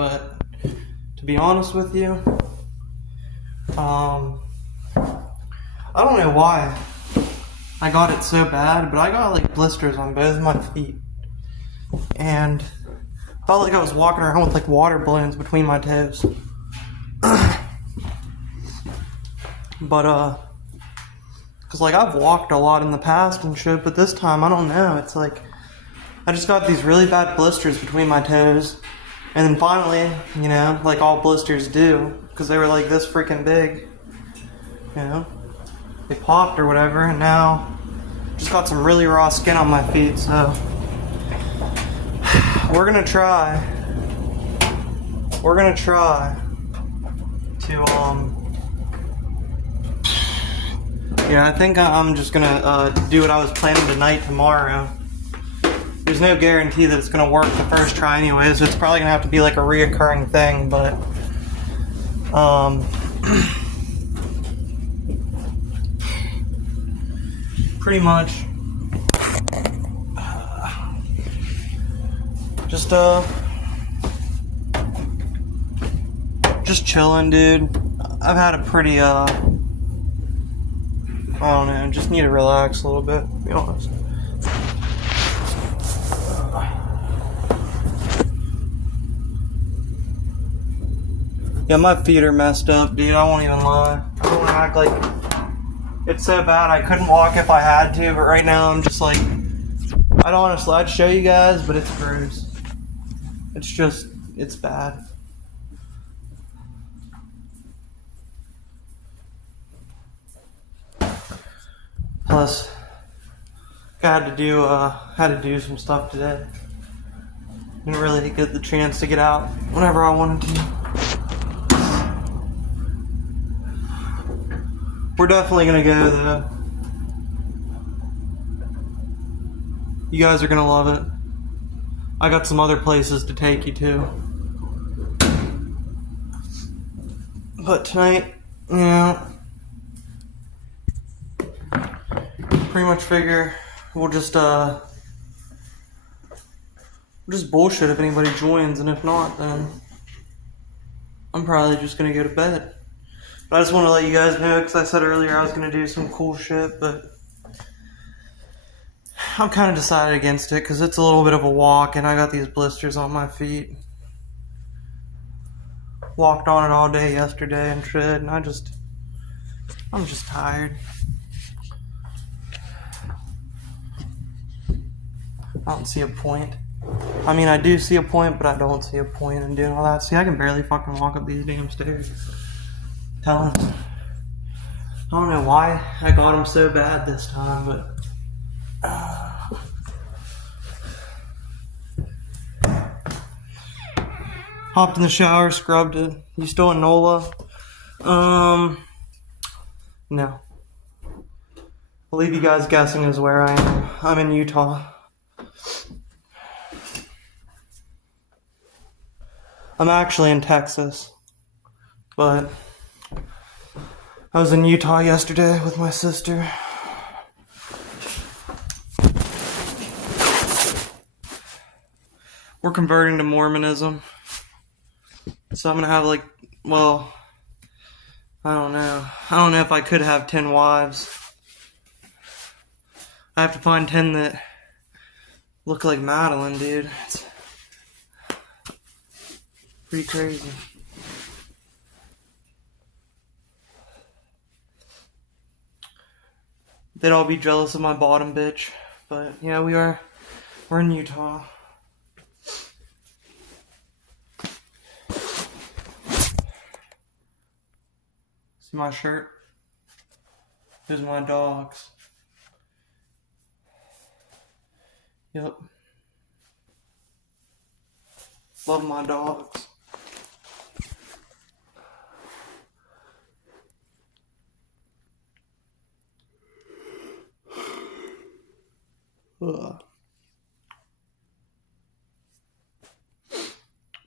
but to be honest with you, I don't know why I got it so bad, but I got like blisters on both of my feet, and felt like I was walking around with like water balloons between my toes. But cause like I've walked a lot in the past and shit, but this time I don't know. It's like I just got these really bad blisters between my toes, and then finally, you know, like all blisters do, because they were like this freaking big, you know, they popped or whatever, and now just got some really raw skin on my feet. So we're gonna try to yeah, I think I'm just gonna do what I was planning tonight tomorrow. There's no guarantee that it's gonna work the first try anyway, so it's probably gonna have to be like a reoccurring thing, but pretty much just chilling, dude. I've had a pretty I don't know, just need to relax a little bit, to be honest. Yeah, my feet are messed up, dude. I won't even lie. I don't want to act like it's so bad I couldn't walk if I had to, but right now I'm just like, I'd show you guys, but it's bruised. It's bad. Plus, I had to do some stuff today. Didn't really get the chance to get out whenever I wanted to. We're definitely gonna go though. You guys are gonna love it. I got some other places to take you to. But tonight, you know, pretty much figure we'll just bullshit if anybody joins, and if not, then I'm probably just gonna go to bed. But I just want to let you guys know, because I said earlier I was gonna do some cool shit, but I'm kind of decided against it because it's a little bit of a walk, and I got these blisters on my feet. Walked on it all day yesterday and shit, and I'm just tired. I don't see a point. I mean, I do see a point, but I don't see a point in doing all that. See, I can barely fucking walk up these damn stairs. Tell him. I don't know why I got them so bad this time, but hopped in the shower, scrubbed it. You still in NOLA? No. I'll leave you guys guessing is where I am. I'm in Utah. I'm actually in Texas, but I was in Utah yesterday with my sister. We're converting to Mormonism. So I'm gonna have like, well, I don't know. I don't know if I could have 10 wives. I have to find 10 that look like Madeline, dude. It's pretty crazy. They'd all be jealous of my bottom bitch. But yeah, we're in Utah. See my shirt? Here's my dogs. Yep. Love my dogs. Ugh.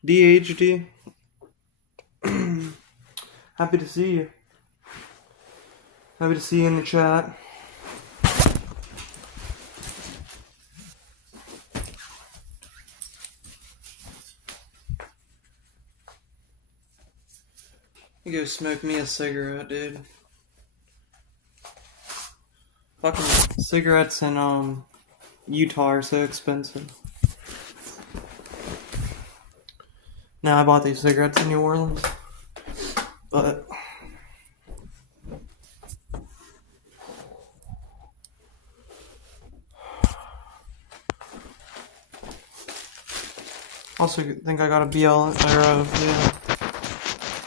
DHD. Happy to see you. Happy to see you in the chat. You go smoke me a cigarette, dude. Fucking cigarettes in Utah are so expensive. Now I bought these cigarettes in New Orleans, but also think I got a BL or yeah.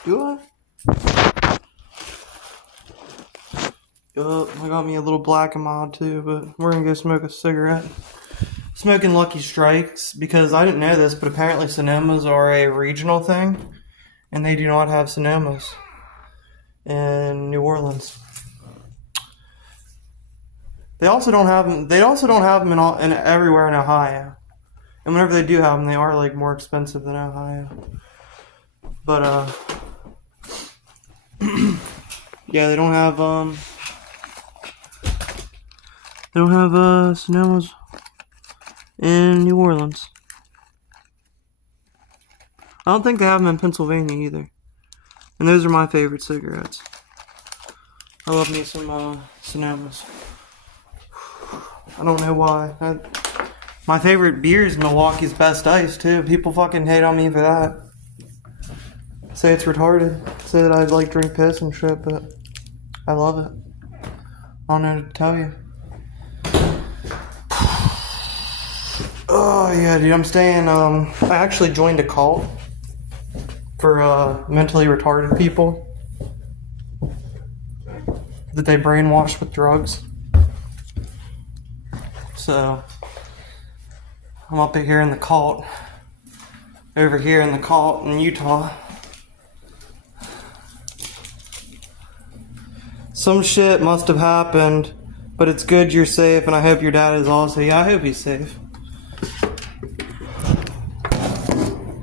Do I? I got me a little Black and Mild too, but we're gonna go smoke a cigarette. Smoking Lucky Strikes because I didn't know this, but apparently Sonomas are a regional thing, and they do not have Sonomas in New Orleans. They also don't have them. They also don't have them in everywhere in Ohio, and whenever they do have them, they are like more expensive than Ohio. But yeah, they don't have Sonomas in New Orleans. I don't think they have them in Pennsylvania either. And those are my favorite cigarettes. I love me some Sonomas. I don't know why. My favorite beer is Milwaukee's Best Ice too. People fucking hate on me for that. Say it's retarded. Say that I like drink piss and shit, but I love it. I don't know what to tell you. Oh yeah, dude, I'm staying. I actually joined a cult for mentally retarded people that they brainwash with drugs. So I'm up here in the cult, over here in the cult in Utah. Some shit must have happened, but it's good you're safe, and I hope your dad is also. Yeah, I hope he's safe.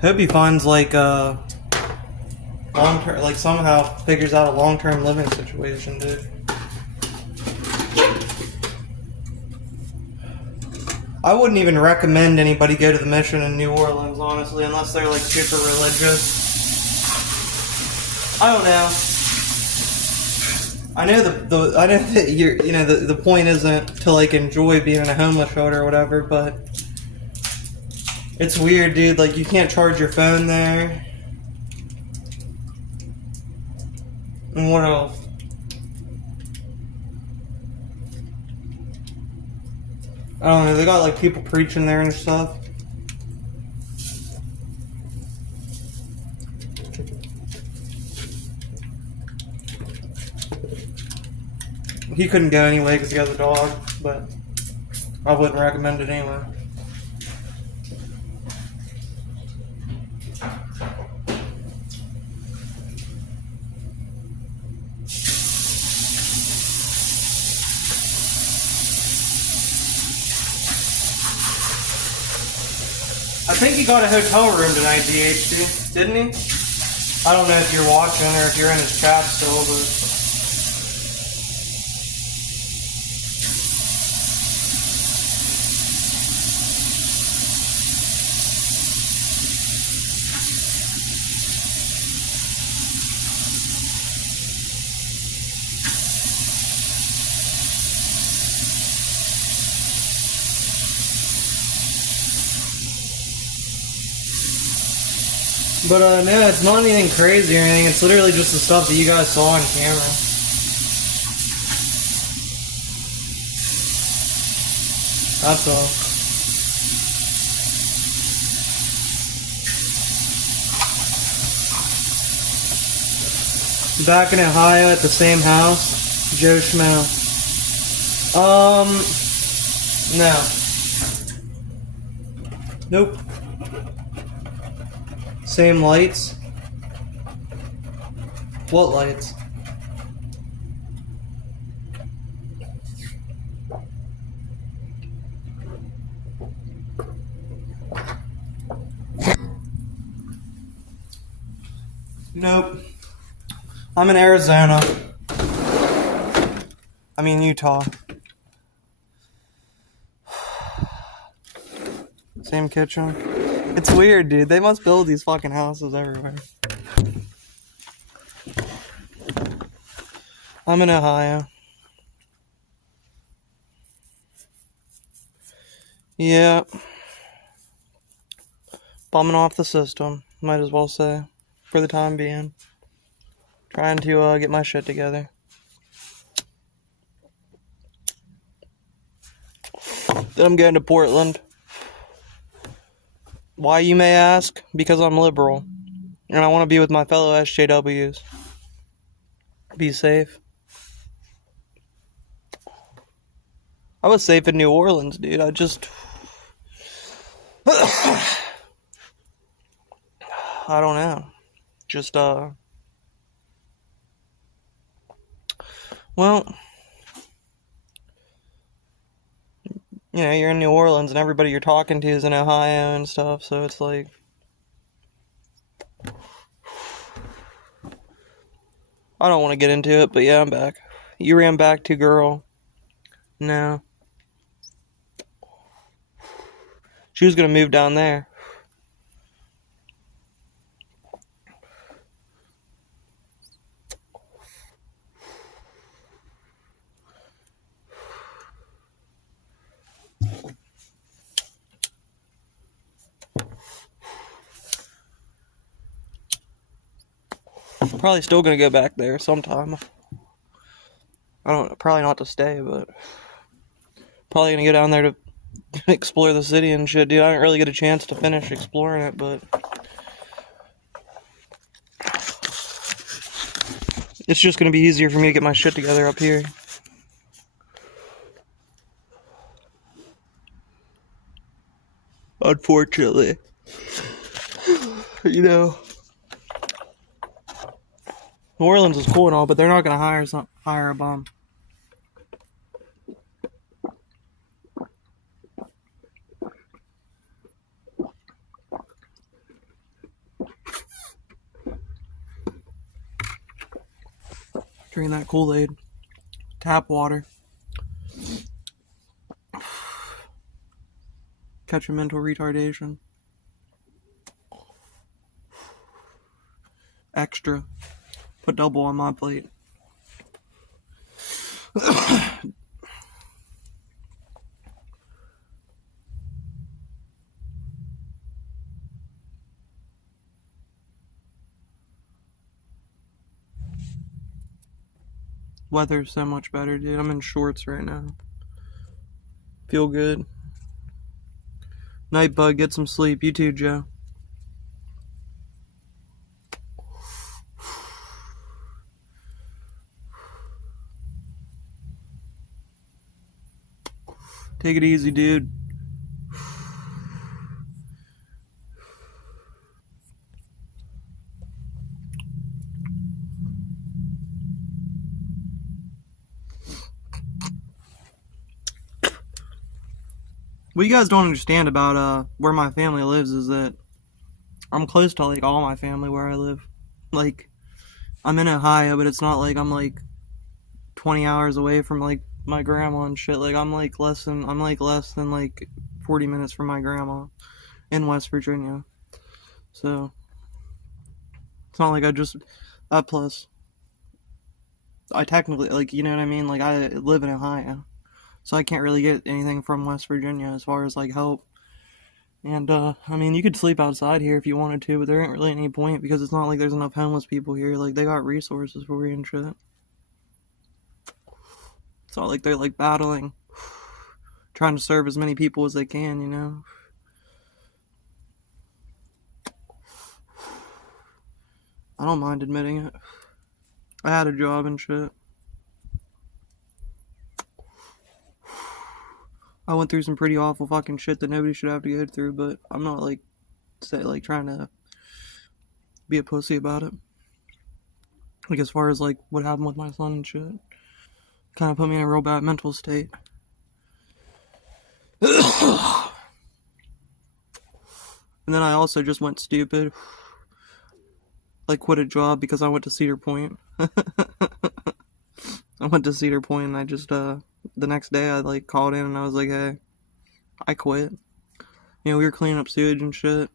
Hope he finds like long-term, like somehow figures out a long-term living situation, dude. I wouldn't even recommend anybody go to the mission in New Orleans, honestly, unless they're like super religious. I don't know. I know I know that the point isn't to like enjoy being in a homeless shelter or whatever, but it's weird, dude. Like you can't charge your phone there. And what else? I don't know, they got like people preaching there and stuff. He couldn't go anyway because he has a dog, but I wouldn't recommend it anyway. I think he got a hotel room tonight, DHD, didn't he? I don't know if you're watching or if you're in his chat still, but... But no, it's not anything crazy or anything. It's literally just the stuff that you guys saw on camera. That's all. Back in Ohio at the same house, Joe Schmo. No. Nope. Same lights? What lights? Nope. I'm in Arizona. I mean Utah. Same kitchen. It's weird, dude. They must build these fucking houses everywhere. I'm in Ohio. Yeah. Bumming off the system, might as well say. For the time being. Trying to get my shit together. Then I'm going to Portland. Why, you may ask? Because I'm liberal. And I want to be with my fellow SJWs. Be safe. I was safe in New Orleans, dude. I don't know. Just, well, you know, you're in New Orleans and everybody you're talking to is in Ohio and stuff, so it's like, I don't want to get into it, but yeah, I'm back. You ran back to, girl? No. She was gonna move down there. Probably still gonna go back there sometime. Probably not to stay, but probably gonna go down there to explore the city and shit, dude. I didn't really get a chance to finish exploring it, but it's just gonna be easier for me to get my shit together up here. Unfortunately. You know, New Orleans is cool and all, but they're not gonna hire a bum. Drink that Kool-Aid. Tap water. Catch a mental retardation. Extra. Put double on my plate. Weather's so much better, dude. I'm in shorts right now. Feel good. Night, bud. Get some sleep. You too, Joe. Take it easy, dude. What you guys don't understand about where my family lives is that I'm close to like all my family where I live. Like, I'm in Ohio, but it's not like I'm like 20 hours away from like my grandma and shit. Like, I'm like less than like 40 minutes from my grandma in West Virginia. So it's not like plus I technically, like, you know what I mean? Like, I live in Ohio, so I can't really get anything from West Virginia as far as like help. And I mean, you could sleep outside here if you wanted to, but there ain't really any point because it's not like there's enough homeless people here. Like, they got resources for you and shit. It's not like they're like battling, trying to serve as many people as they can, you know? I don't mind admitting it. I had a job and shit. I went through some pretty awful fucking shit that nobody should have to go through, but I'm not like trying to be a pussy about it. Like, as far as like what happened with my son and shit, kind of put me in a real bad mental state. And then I also just went stupid. Like, quit a job because I went to Cedar Point. I went to Cedar Point and I just, the next day I, like, called in and I was like, hey, I quit. You know, we were cleaning up sewage and shit.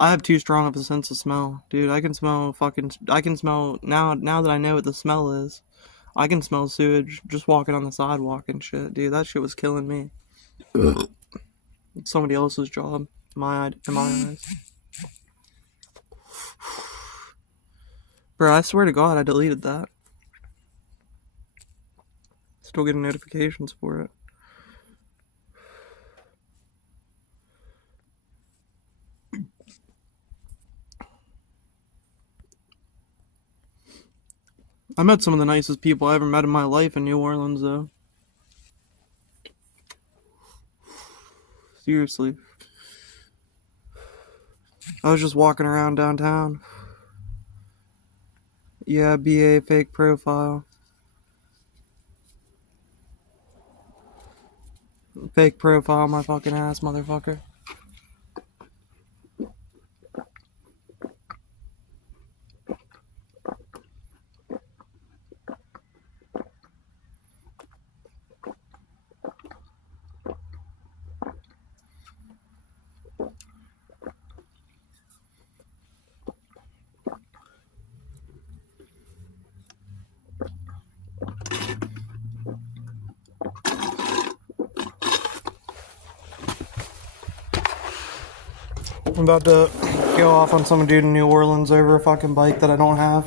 I have too strong of a sense of smell. Dude, I can smell, now that I know what the smell is, I can smell sewage just walking on the sidewalk and shit, dude. That shit was killing me. It's somebody else's job, in my eyes. Bro, I swear to God, I deleted that. Still getting notifications for it. I met some of the nicest people I ever met in my life in New Orleans, though. Seriously. I was just walking around downtown. Yeah, BA fake profile. Fake profile, my fucking ass, motherfucker. I'm about to go off on some dude in New Orleans over a fucking bike that I don't have.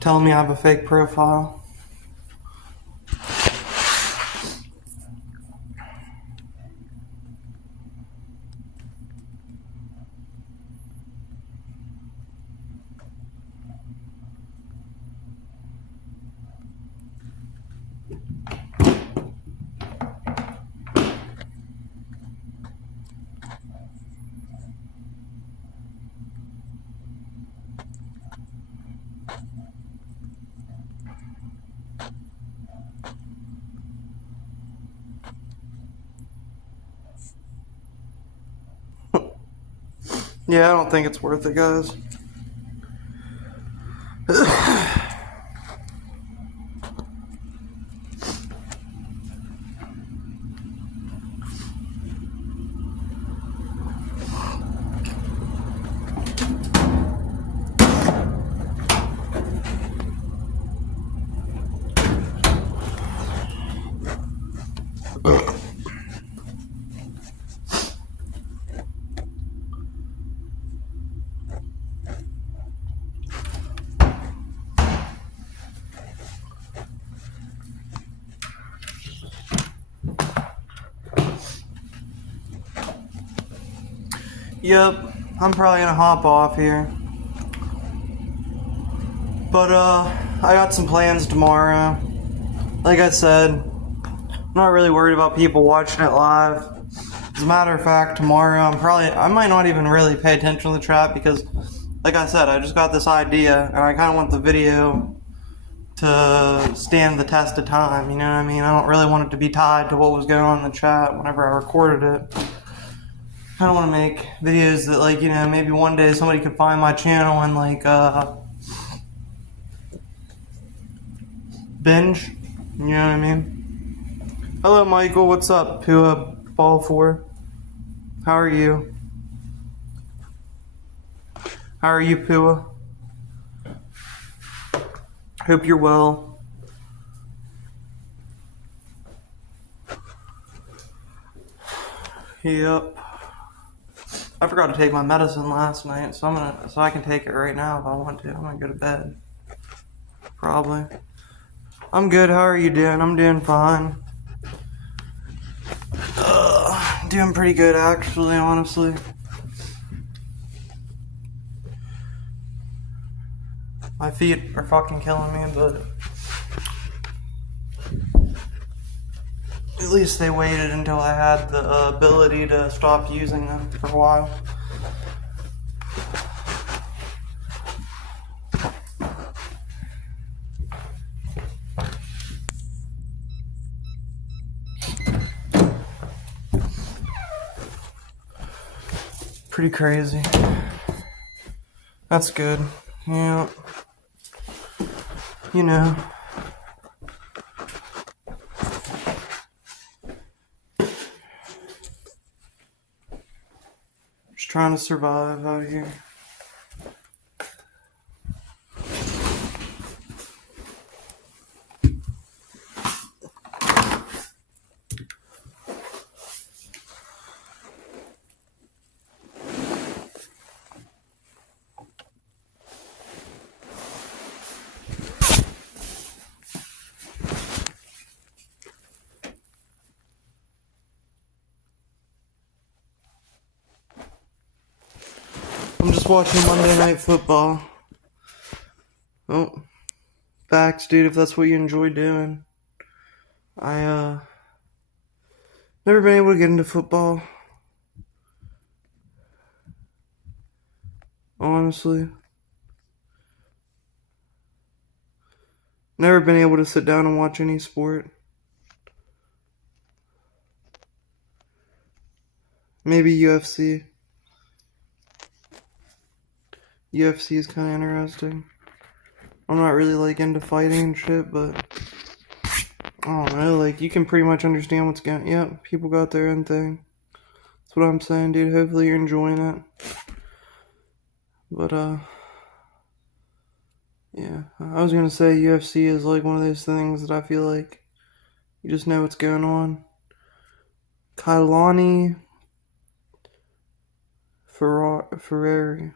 Telling me I have a fake profile. Yeah, I don't think it's worth it, guys. Yep, I'm probably gonna hop off here. But, I got some plans tomorrow. Like I said, I'm not really worried about people watching it live. As a matter of fact, tomorrow I might not even really pay attention to the chat because, like I said, I just got this idea and I kind of want the video to stand the test of time, you know what I mean? I don't really want it to be tied to what was going on in the chat whenever I recorded it. I don't want to make videos that, like, you know, maybe one day somebody could find my channel and, like, binge. You know what I mean? Hello, Michael. What's up, Pua Ball 4? How are you? How are you, Pua? Hope you're well. Yep. I forgot to take my medicine last night, so I can take it right now if I want to. I'm gonna go to bed. Probably. I'm good. How are you doing? I'm doing fine. Doing pretty good, actually, honestly. My feet are fucking killing me, but at least they waited until I had the ability to stop using them for a while. Pretty crazy. That's good. Yeah. You know. Just trying to survive out here. I'm just watching Monday Night Football. Oh, facts, dude, if that's what you enjoy doing. I, never been able to get into football. Honestly. Never been able to sit down and watch any sport. Maybe UFC. UFC is kind of interesting. I'm not really, like, into fighting and shit, but I don't know, like, you can pretty much understand what's going on. Yep, people got their own thing. That's what I'm saying, dude. Hopefully you're enjoying it. But, yeah. I was gonna say UFC is, like, one of those things that I feel like you just know what's going on. Kailani Ferreira.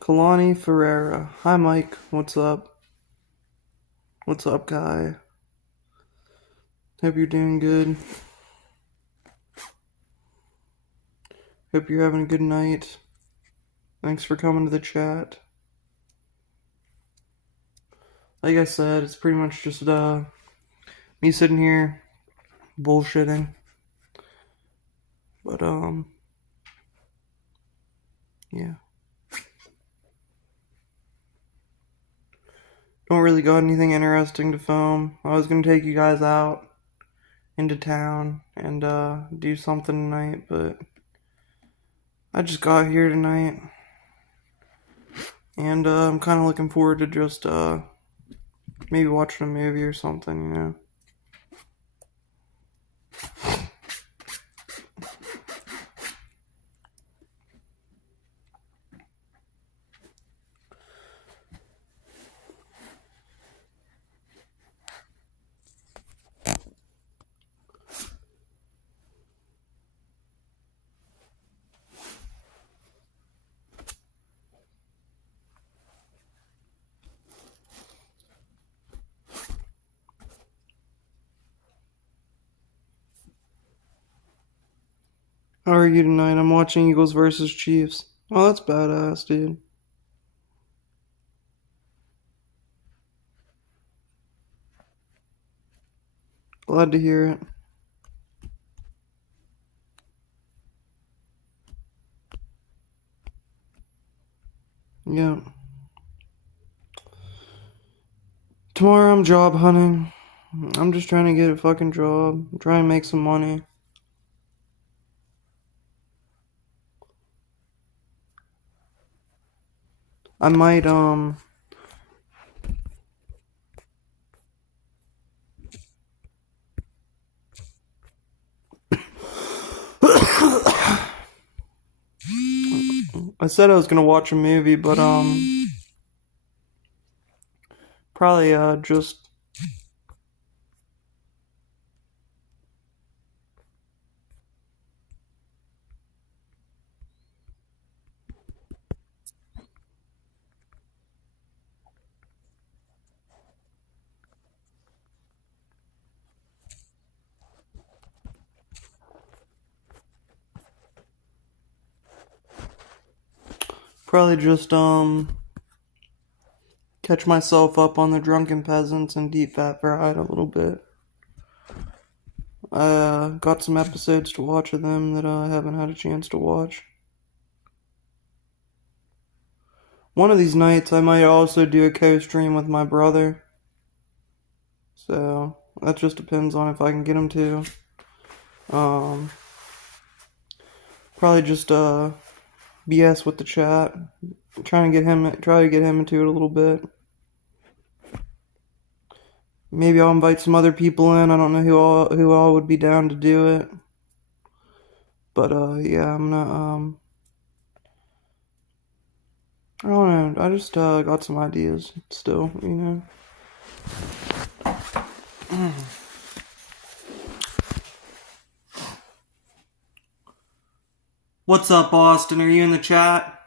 Kalani Ferreira. Hi, Mike. What's up? What's up, guy? Hope you're doing good. Hope you're having a good night. Thanks for coming to the chat. Like I said, it's pretty much just me sitting here bullshitting. But yeah. Don't really got anything interesting to film. I was gonna take you guys out into town and do something tonight, but I just got here tonight. And I'm kind of looking forward to just maybe watching a movie or something, you know. How are you tonight? I'm watching Eagles versus Chiefs. Oh, that's badass, dude. Glad to hear it. Yeah. Tomorrow I'm job hunting. I'm just trying to get a fucking job. I'm trying to make some money. I might, I said I was gonna watch a movie, but, probably, just, catch myself up on the Drunken Peasants and Deep Fat Fried a little bit. I got some episodes to watch of them that I haven't had a chance to watch. One of these nights I might also do a co-stream with my brother. So, that just depends on if I can get him to. Probably just, BS with the chat. Try to get him into it a little bit. Maybe I'll invite some other people in. I don't know who all would be down to do it. But yeah, I'm gonna I don't know. I just got some ideas still, you know. What's up, Austin? Are you in the chat?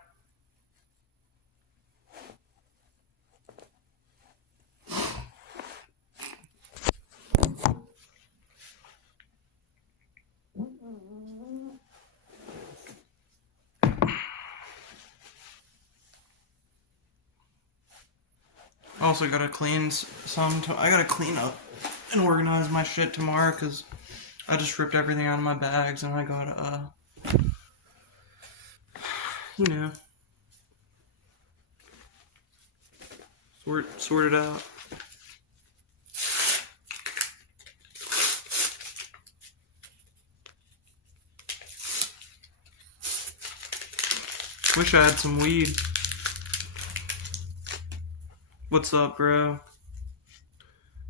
Also gotta clean I gotta clean up and organize my shit tomorrow because I just ripped everything out of my bags and I gotta, you know, sort it out. Wish I had some weed. What's up, bro?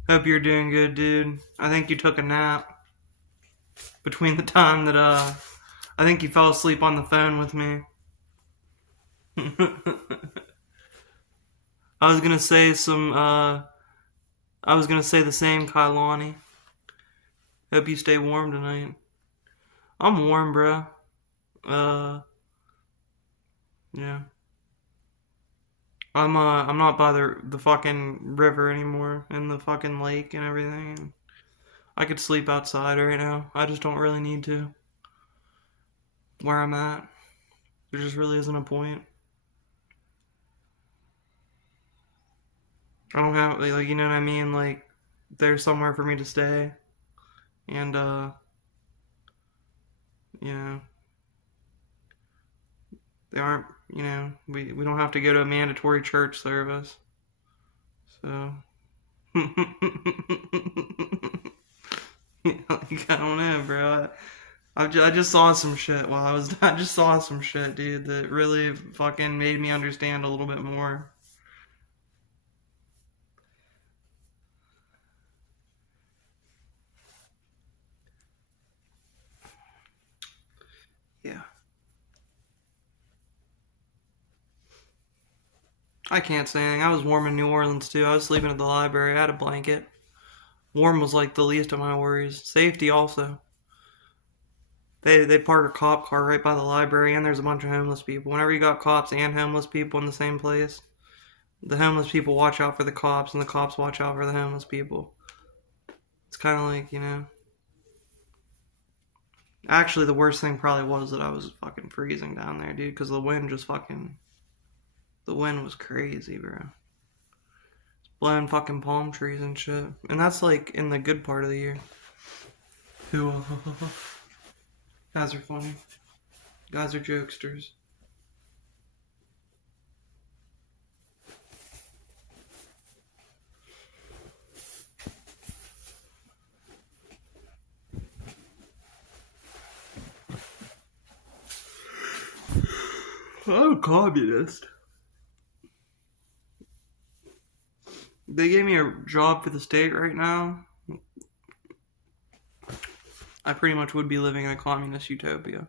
Hope you're doing good, dude. I think you took a nap between the time that, I think you fell asleep on the phone with me. I was gonna say the same, Kailani. Hope you stay warm tonight. I'm warm, bro. Yeah. I'm not by the fucking river anymore and the fucking lake and everything. I could sleep outside right now. I just don't really need to. Where I'm at, there just really isn't a point. I don't have like you know what I mean. Like there's somewhere for me to stay, and you know they aren't. You know we don't have to go to a mandatory church service. So. Like, I don't know, bro. I just saw some shit I just saw some shit, dude, that really fucking made me understand a little bit more. Yeah. I can't say anything. I was warm in New Orleans too. I was sleeping at the library. I had a blanket. Warm was like the least of my worries. Safety also. They park a cop car right by the library, and there's a bunch of homeless people. Whenever you got cops and homeless people in the same place, the homeless people watch out for the cops, and the cops watch out for the homeless people. It's kind of like, you know. Actually, the worst thing probably was that I was fucking freezing down there, dude, because the wind just fucking. The wind was crazy, bro. It's blowing fucking palm trees and shit. And that's like in the good part of the year. Who? Guys are funny. Guys are jokesters. I'm a communist. They gave me a job for the state right now. I pretty much would be living in a communist utopia.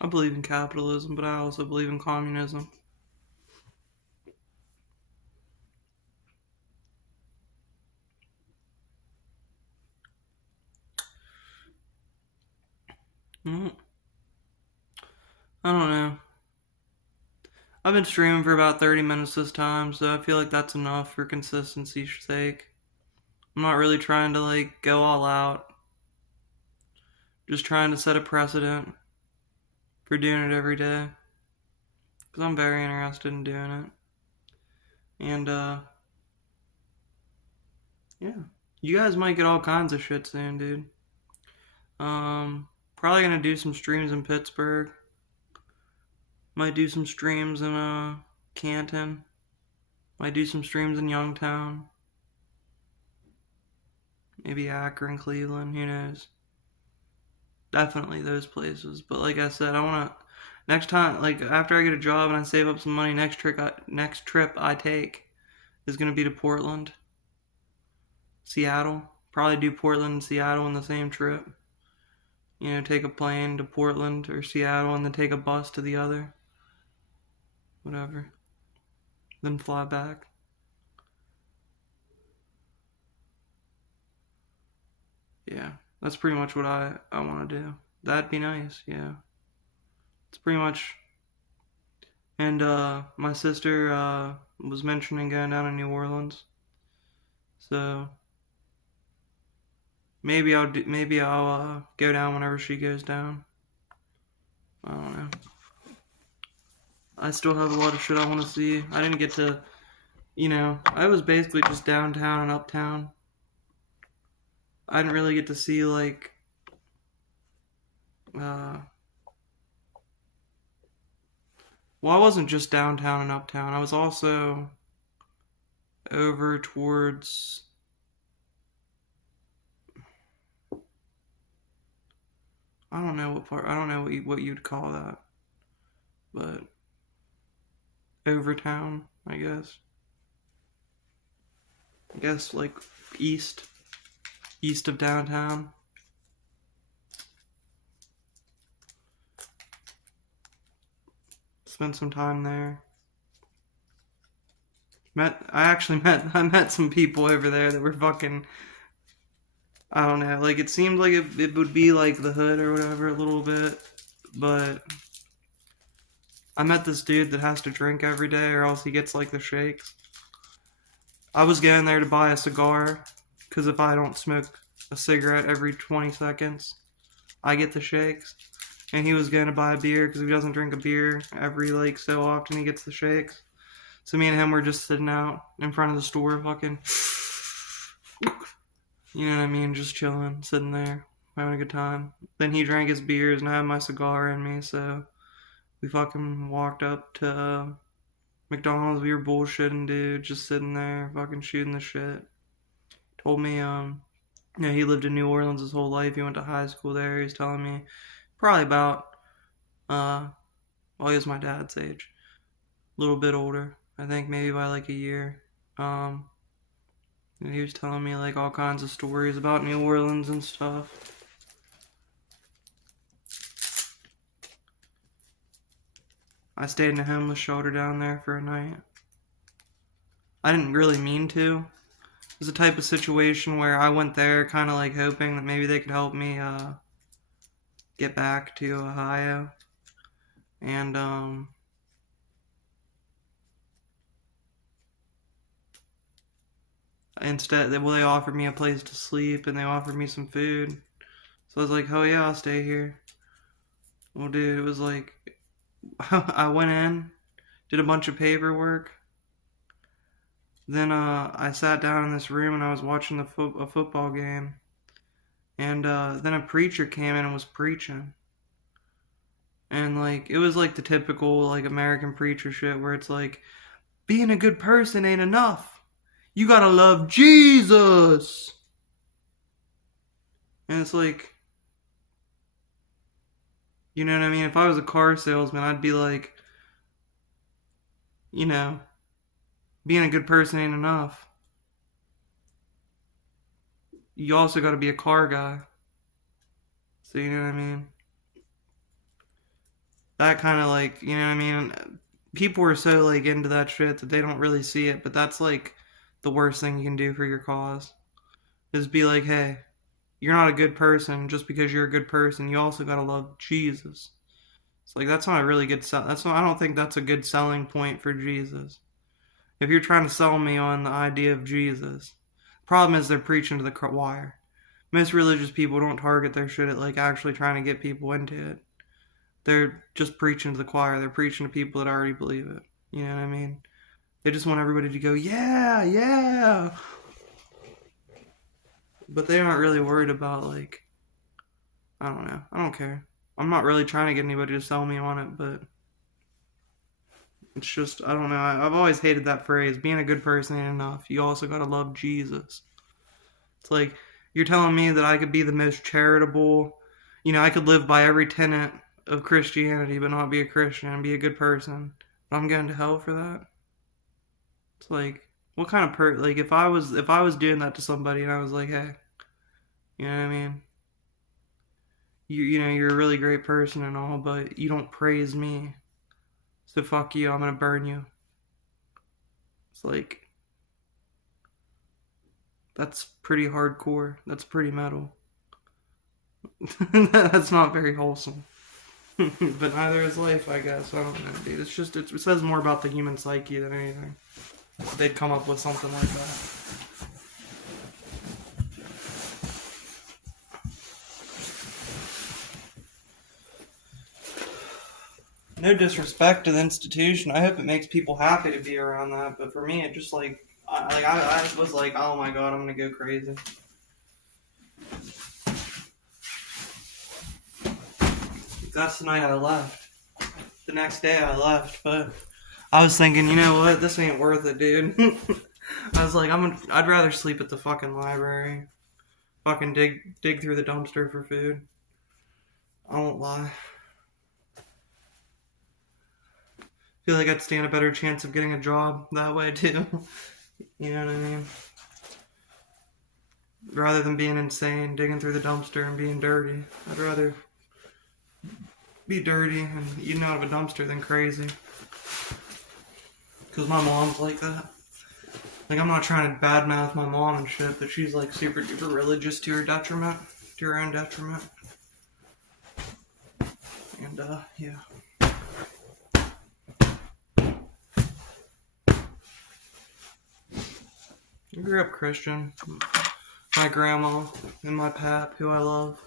I believe in capitalism, but I also believe in communism. I don't know. I've been streaming for about 30 minutes this time, so I feel like that's enough for consistency's sake. I'm not really trying to like go all out. Just trying to set a precedent for doing it every day. Because I'm very interested in doing it. And, yeah. You guys might get all kinds of shit soon, dude. Probably gonna do some streams in Pittsburgh. Might do some streams in, Canton. Might do some streams in Youngtown. Maybe Akron, Cleveland, who knows. Definitely those places. But like I said, I wanna next time, like after I get a job and I save up some money, next trip I take is gonna be to Portland, Seattle. Probably do Portland and Seattle in the same trip. You know, take a plane to Portland or Seattle and then take a bus to the other. Whatever. Then fly back. Yeah, that's pretty much what I want to do. That'd be nice, yeah. It's pretty much. And my sister was mentioning going down to New Orleans. So maybe I'll go down whenever she goes down. I don't know. I still have a lot of shit I want to see. I didn't get to, I was basically just downtown and uptown. I didn't really get to see like uh well, I wasn't just downtown and uptown. I was also over towards I don't know what part. I don't know what you'd call that, but over town, I guess. I guess like east east of downtown. Spent some time there. I met some people over there that were fucking, I don't know, like it seemed like it would be like the hood or whatever a little bit, but I met this dude that has to drink every day or else he gets like the shakes. I was going there to buy a cigar because if I don't smoke a cigarette every 20 seconds, I get the shakes. And he was going to buy a beer because if he doesn't drink a beer every like so often, he gets the shakes. So me and him were just sitting out in front of the store, fucking, you know what I mean, just chilling, sitting there, having a good time. Then he drank his beers and I had my cigar in me, so we fucking walked up to McDonald's. We were bullshitting, dude, just sitting there, fucking shooting the shit. Told me, he lived in New Orleans his whole life. He went to high school there. He was telling me probably about, he was my dad's age, a little bit older. I think maybe by like a year. And he was telling me like all kinds of stories about New Orleans and stuff. I stayed in a homeless shelter down there for a night. I didn't really mean to. It was a type of situation where I went there kind of like hoping that maybe they could help me get back to Ohio. And instead, they offered me a place to sleep and they offered me some food. So I was like, oh yeah, I'll stay here. Well, dude, it was like, I went in, did a bunch of paperwork. Then I sat down in this room and I was watching a football game. And then a preacher came in and was preaching. And like, it was like the typical like American preacher shit where it's like, being a good person ain't enough. You gotta love Jesus. And it's like, you know what I mean? If I was a car salesman, I'd be like, being a good person ain't enough. You also gotta be a car guy. So you know what I mean? That kind of like, you know what I mean? People are so like into that shit that they don't really see it, but that's like the worst thing you can do for your cause. Is be like, hey, you're not a good person just because you're a good person. You also gotta love Jesus. It's like that's not a really good sell. I don't think that's a good selling point for Jesus. If you're trying to sell me on the idea of Jesus, problem is they're preaching to the choir. Most religious people don't target their shit at like actually trying to get people into it. They're just preaching to the choir. They're preaching to people that already believe it. You know what I mean? They just want everybody to go, yeah, yeah. But they aren't really worried about like, I don't know. I don't care. I'm not really trying to get anybody to sell me on it, but it's just, I don't know. I've always hated that phrase. Being a good person ain't enough. You also gotta love Jesus. It's like, you're telling me that I could be the most charitable, I could live by every tenet of Christianity but not be a Christian and be a good person. But I'm going to hell for that? It's like, what kind of like if I was doing that to somebody and I was like, hey, you know what I mean? You're a really great person and all, but you don't praise me. So fuck you, I'm gonna burn you. It's like, that's pretty hardcore. That's pretty metal. That's not very wholesome. But neither is life, I guess. I don't know, dude. It's just, it says more about the human psyche than anything. They'd come up with something like that. no disrespect to the institution. I hope it makes people happy to be around that. But for me, it just I was like, oh my god, I'm gonna go crazy. That's the night I left. The next day I left, but I was thinking, you know what? This ain't worth it, dude. I was like, I'd rather sleep at the fucking library. Fucking dig through the dumpster for food. I won't lie. Feel like I'd stand a better chance of getting a job that way too. You know what I mean? Rather than being insane, digging through the dumpster and being dirty. I'd rather be dirty and eating out of a dumpster than crazy. Because my mom's like that. Like, I'm not trying to badmouth my mom and shit, but she's like super duper religious to her detriment. To her own detriment. And, yeah. I grew up Christian. My grandma and my pap, who I love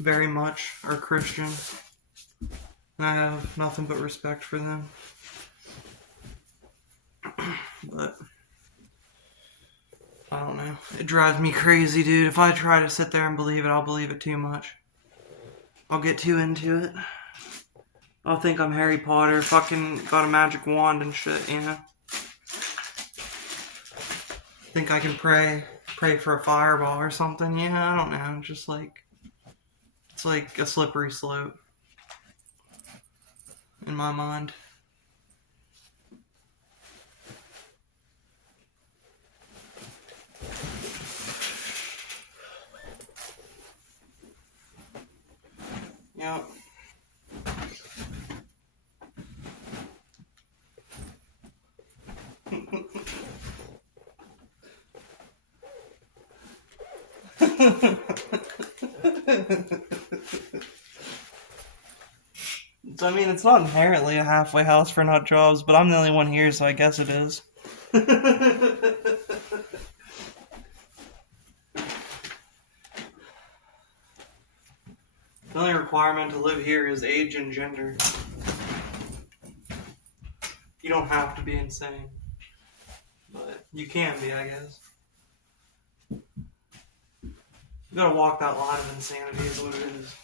very much, are Christian. And I have nothing but respect for them. But I don't know. It drives me crazy, dude. If I try to sit there and believe it, I'll believe it too much. I'll get too into it. I'll think I'm Harry Potter, fucking got a magic wand and shit, you know? Think I can pray for a fireball or something, you know? I don't know. Just like, it's like a slippery slope in my mind. Yep. So, I mean, it's not inherently a halfway house for nut jobs, but I'm the only one here, so I guess it is. The only requirement to live here is age and gender. You don't have to be insane, but you can be, I guess. You gotta walk that line of insanity is what it is.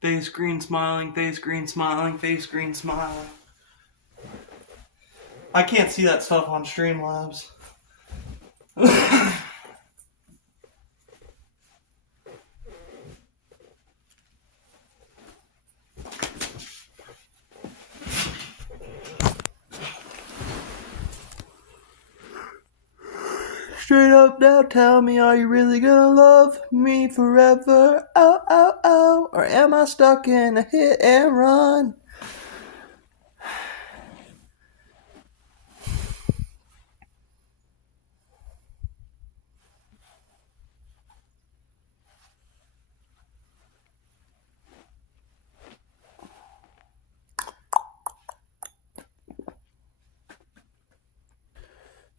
Face green smiling, face green smiling, face green smiling. I can't see that stuff on Streamlabs. Straight up now, tell me, are you really gonna love me forever? Oh, oh, oh. Or am I stuck in a hit and run?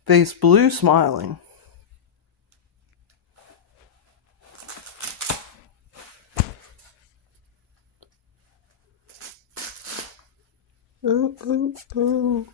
Face blue smiling. Oh, oh, oh.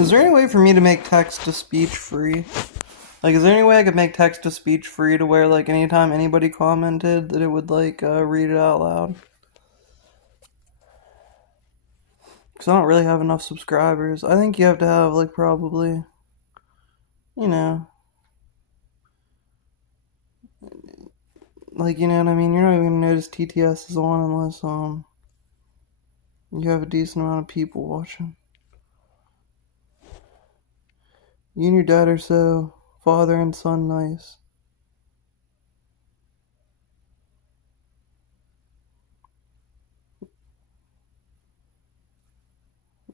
Is there any way for me to make text-to-speech free? Like, is there any way I could make text-to-speech free to where, like, anytime anybody commented that it would, like, read it out loud? Because I don't really have enough subscribers. I think you have to have, like, probably, you know, like, you know what I mean? You're not even gonna notice TTS is on unless, you have a decent amount of people watching. You and your dad are so father and son nice.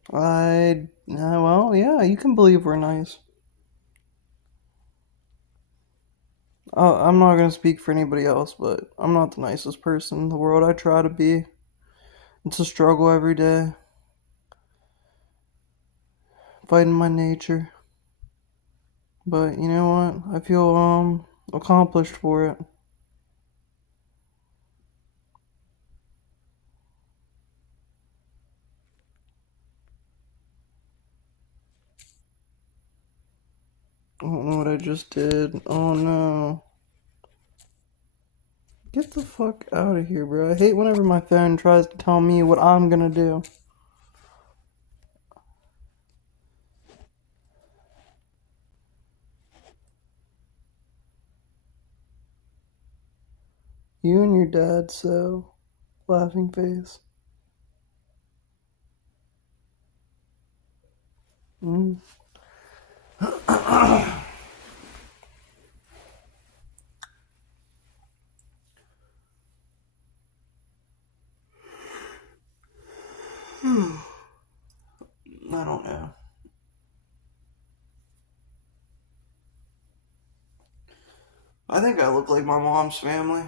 Well, yeah, you can believe we're nice. I'm not gonna speak for anybody else, but I'm not the nicest person in the world. I try to be. It's a struggle every day. Fighting my nature. But you know what? I feel, accomplished for it. I don't know what I just did. Oh no. Get the fuck out of here, bro. I hate whenever my phone tries to tell me what I'm gonna do. You and your dad, so. Laughing face. Mm. I don't know. I think I look like my mom's family.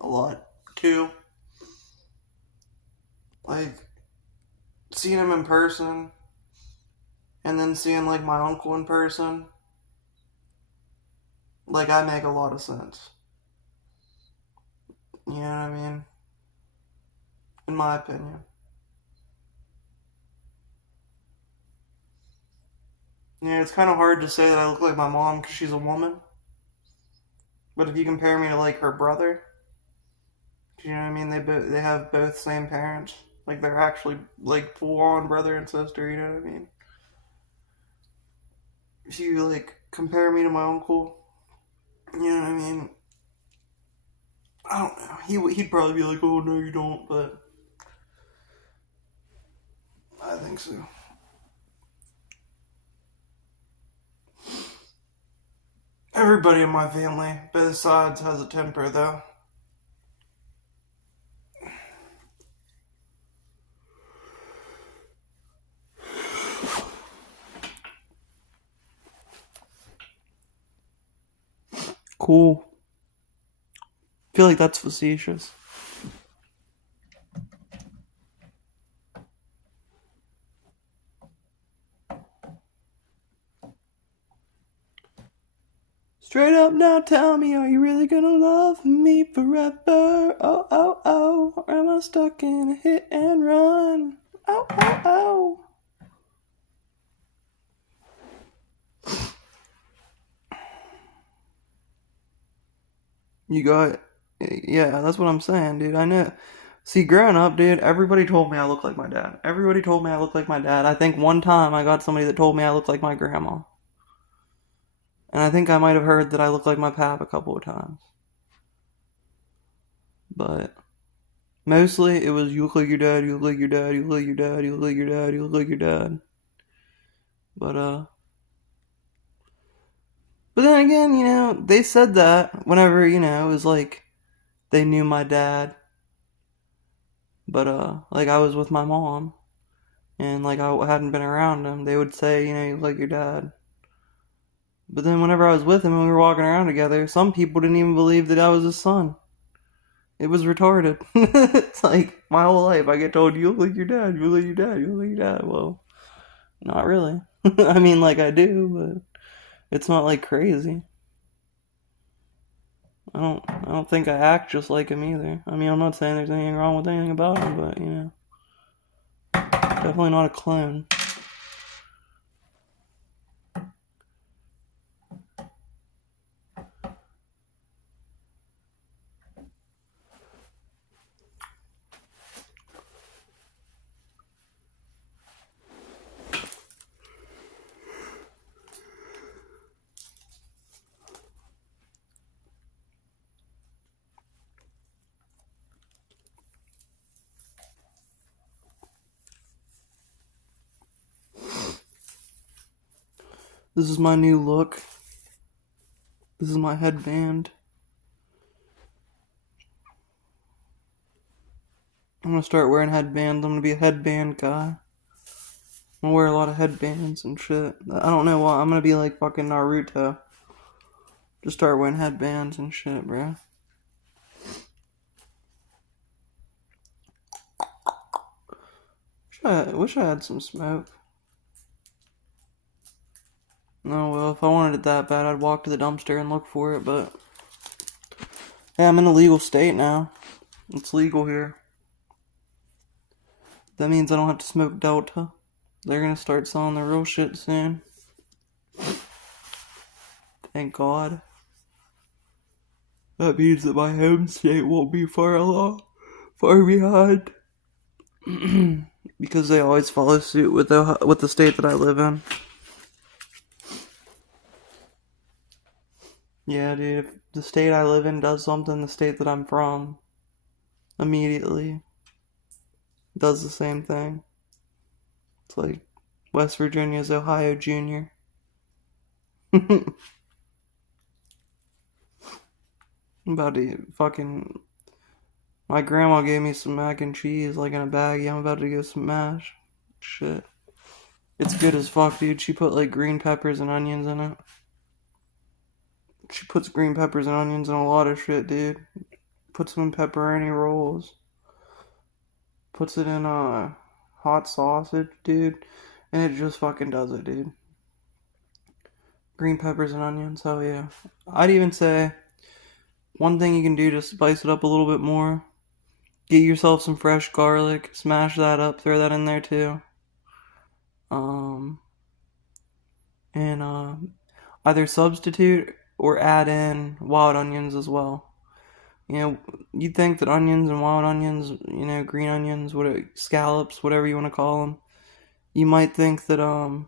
A lot, too. Like, seeing him in person, and then seeing, like, my uncle in person, like, I make a lot of sense. You know what I mean? In my opinion. Yeah, it's kind of hard to say that I look like my mom because she's a woman. But if you compare me to, like, her brother, you know what I mean? They have both same parents. Like, they're actually, like, full-on brother and sister, you know what I mean? If you, like, compare me to my uncle, you know what I mean? I don't know. He'd probably be like, oh, no, you don't, but I think so. Everybody in my family, both sides, has a temper, though. Cool. I feel like that's facetious. Straight up now, tell me, are you really gonna love me forever? Oh, oh, oh. Or am I stuck in a hit and run? Oh, oh, oh. You got, yeah, that's what I'm saying, dude. I know. See, growing up, dude, everybody told me I look like my dad. Everybody told me I look like my dad. I think one time I got somebody that told me I look like my grandma. And I think I might have heard that I look like my pap a couple of times. But mostly it was you look like your dad, you look like your dad, you look like your dad, you look like your dad, you look like your dad. But but then again, you know, they said that whenever, you know, it was like they knew my dad. But like I was with my mom and like I hadn't been around him, they would say, you know, you look like your dad. But then whenever I was with him and we were walking around together, some people didn't even believe that I was his son. It was retarded. It's like my whole life I get told, you look like your dad, you look like your dad, you look like your dad. Well, not really. I mean, like I do, but it's not like crazy. I don't think I act just like him either. I mean, I'm not saying there's anything wrong with anything about him, but you know, definitely not a clone. This is my new look. This is my headband. I'm gonna start wearing headbands. I'm gonna be a headband guy. I'm gonna wear a lot of headbands and shit. I don't know why. I'm gonna be like fucking Naruto. Just start wearing headbands and shit, bro. Wish I had some smoke. No, well, if I wanted it that bad, I'd walk to the dumpster and look for it, but... Hey, I'm in a legal state now. It's legal here. That means I don't have to smoke Delta. They're gonna start selling the real shit soon. Thank God. That means that my home state won't be far behind. Because they always follow suit with the state that I live in. Yeah, dude, if the state I live in does something, the state that I'm from immediately does the same thing. It's like West Virginia's Ohio Junior. I'm about to fucking... My grandma gave me some mac and cheese, like in a baggie. I'm about to get some mash. Shit. It's good as fuck, dude. She put like green peppers and onions in it. She puts green peppers and onions in a lot of shit, dude. Puts them in pepperoni rolls. Puts it in hot sausage, dude. And it just fucking does it, dude. Green peppers and onions, hell yeah. I'd even say one thing you can do to spice it up a little bit more. Get yourself some fresh garlic, smash that up, throw that in there too. And either substitute or add in wild onions as well. You know, you'd think that onions and wild onions, you know, green onions, scallops, whatever you want to call them, you might think that, you know,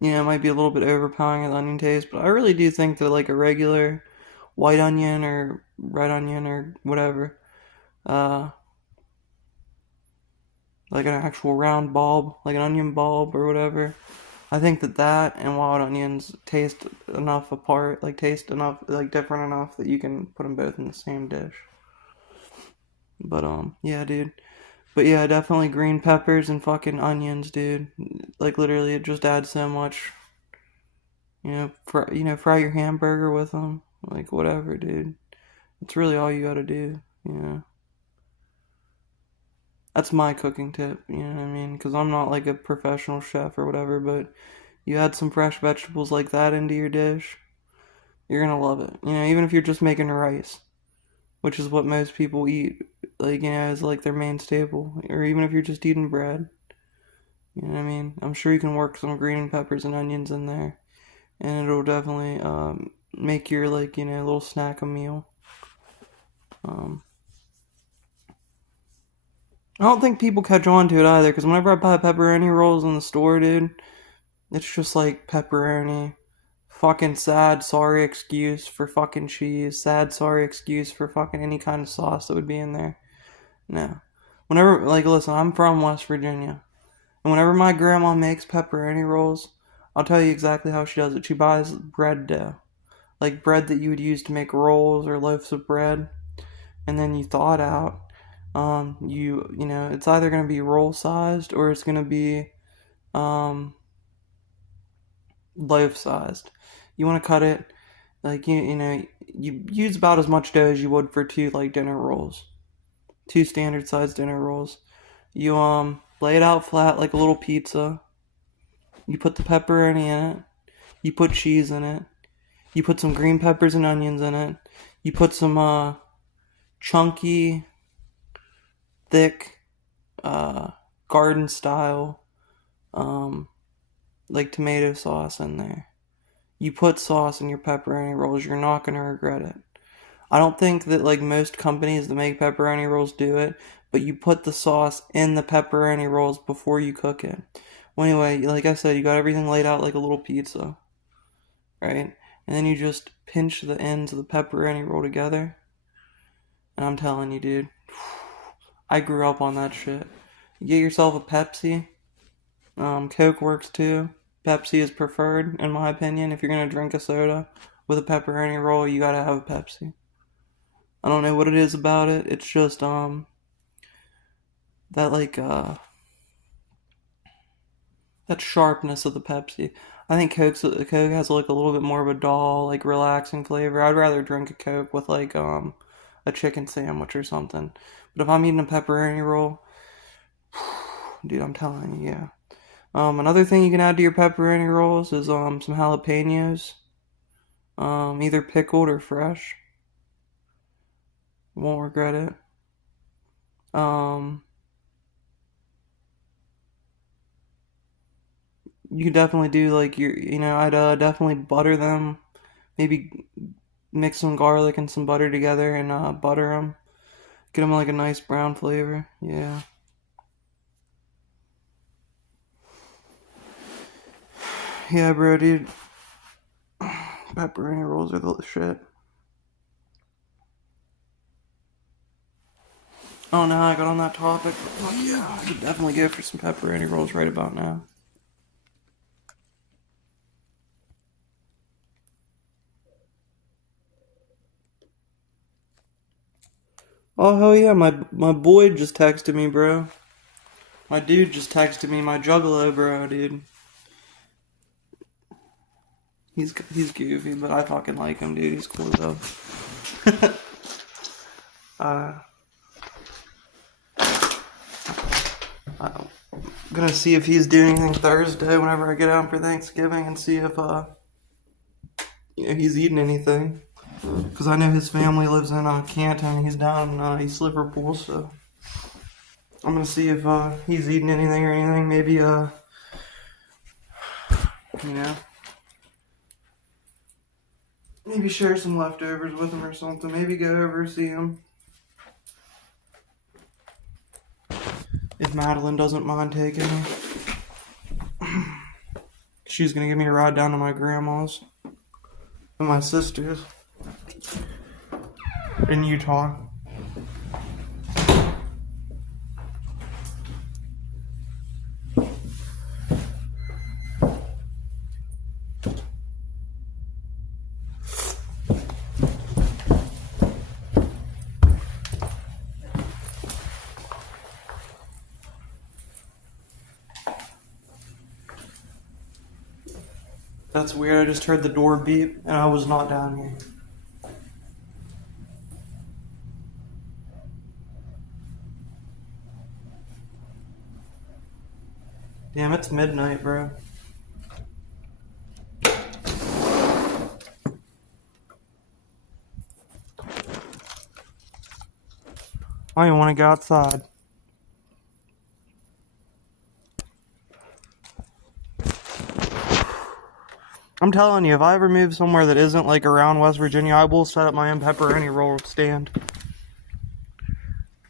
it might be a little bit overpowering of the onion taste, but I really do think that like a regular white onion or red onion or whatever, like an actual round bulb, like an onion bulb or whatever, I think that and wild onions taste enough apart, like taste enough, like different enough that you can put them both in the same dish. But yeah, dude. But yeah, definitely green peppers and fucking onions, dude. Like literally, it just adds so much. Fry your hamburger with them, like whatever, dude. It's really all you gotta do, you know. That's my cooking tip, you know what I mean? Because I'm not like a professional chef or whatever, but you add some fresh vegetables like that into your dish, you're gonna love it. You know, even if you're just making rice, which is what most people eat, like, you know, as like their main staple, or even if you're just eating bread, you know what I mean? I'm sure you can work some green peppers and onions in there, and it'll definitely make your, like, you know, little snack a meal. I don't think people catch on to it either, because whenever I buy pepperoni rolls in the store, dude, it's just like pepperoni. Fucking sad, sorry excuse for fucking cheese. Sad, sorry excuse for fucking any kind of sauce that would be in there. No. Whenever, like, listen, I'm from West Virginia. And whenever my grandma makes pepperoni rolls, I'll tell you exactly how she does it. She buys bread dough. Like bread that you would use to make rolls or loaves of bread. And then you thaw it out. You know, it's either going to be roll sized or it's going to be, loaf sized. You want to cut it, like, you know, you use about as much dough as you would for two, like, dinner rolls. Two standard sized dinner rolls. You, lay it out flat like a little pizza. You put the pepperoni in it. You put cheese in it. You put some green peppers and onions in it. You put some, chunky, thick, garden style, like tomato sauce in there. You put sauce in your pepperoni rolls, you're not going to regret it. I don't think that like most companies that make pepperoni rolls do it, but you put the sauce in the pepperoni rolls before you cook it. Well, anyway, like I said, you got everything laid out like a little pizza, right? And then you just pinch the ends of the pepperoni roll together. And I'm telling you, dude, I grew up on that shit. You get yourself a Pepsi. Coke works too. Pepsi is preferred, in my opinion. If you're gonna drink a soda with a pepperoni roll, you gotta have a Pepsi. I don't know what it is about it. It's just that like that sharpness of the Pepsi. I think Coke has like a little bit more of a dull, like relaxing flavor. I'd rather drink a Coke with like a chicken sandwich or something. But if I'm eating a pepperoni roll, dude, I'm telling you, yeah. Another thing you can add to your pepperoni rolls is some jalapenos, either pickled or fresh. Won't regret it. Um, you could definitely do like I'd definitely butter them. Maybe mix some garlic and some butter together and butter them. Get them like a nice brown flavor. Yeah. Yeah, bro, dude. Pepperoni rolls are the shit. I don't know how I got on that topic, but fuck yeah, I could definitely go for some pepperoni rolls right about now. Oh hell yeah, my boy just texted me, bro. My dude just texted me, my juggalo bro, dude. He's goofy, but I fucking like him, dude. He's cool though. uh, I'm gonna see if he's doing anything Thursday whenever I get out for Thanksgiving and see if he's eating anything. Because I know his family lives in Canton. He's down in East Liverpool, so I'm gonna see if he's eating anything or anything. Maybe maybe share some leftovers with him or something. Maybe go over see him. If Madeline doesn't mind taking me. She's gonna give me a ride down to my grandma's and my sister's in Utah. That's weird, I just heard the door beep and I was not down here. Damn, it's midnight, bro. I don't want to go outside. I'm telling you, if I ever move somewhere that isn't like around West Virginia, I will set up my own pepperoni roll stand.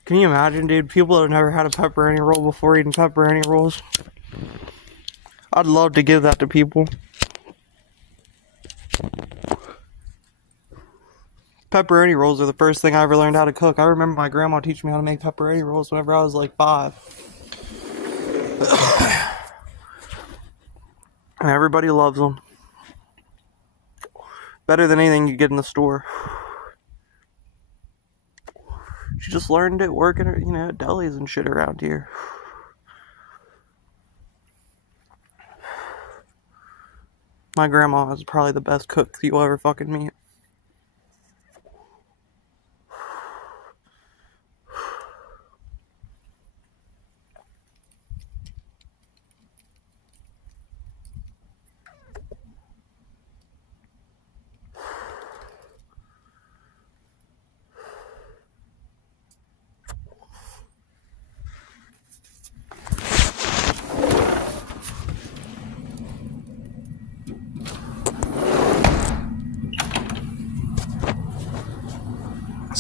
Can you imagine, dude? People that have never had a pepperoni roll before eating pepperoni rolls. I'd love to give that to people. Pepperoni rolls are the first thing I ever learned how to cook. I remember my grandma teaching me how to make pepperoni rolls whenever I was like 5. And everybody loves them. Better than anything you get in the store. She just learned it working at, at delis and shit around here. My grandma is probably the best cook you'll ever fucking meet.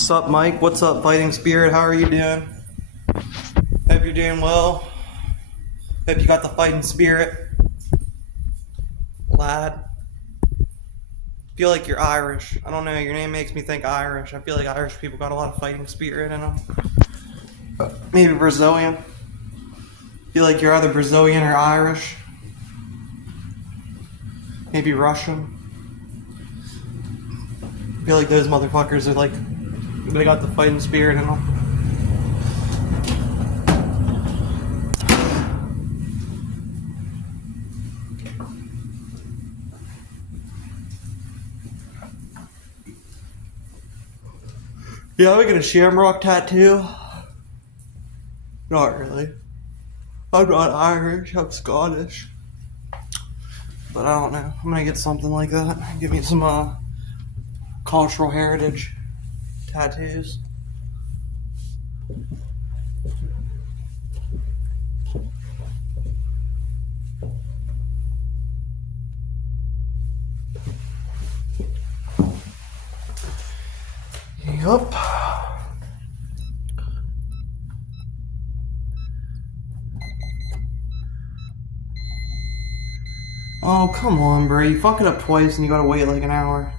What's up, Mike? What's up, Fighting Spirit? How are you doing? Hope you're doing well. Hope you got the fighting spirit. Lad. Feel like you're Irish. I don't know, your name makes me think Irish. I feel like Irish people got a lot of fighting spirit in them. Maybe Brazilian. Feel like you're either Brazilian or Irish. Maybe Russian. I feel like those motherfuckers are like, they got the fighting spirit in them. Yeah, I'm get a shamrock tattoo. Not really. I'm not Irish, I'm Scottish. But I don't know. I'm gonna get something like that. Give me some cultural heritage tattoos. Yup. Oh, come on, bro. You fuck it up twice and you gotta wait like an hour.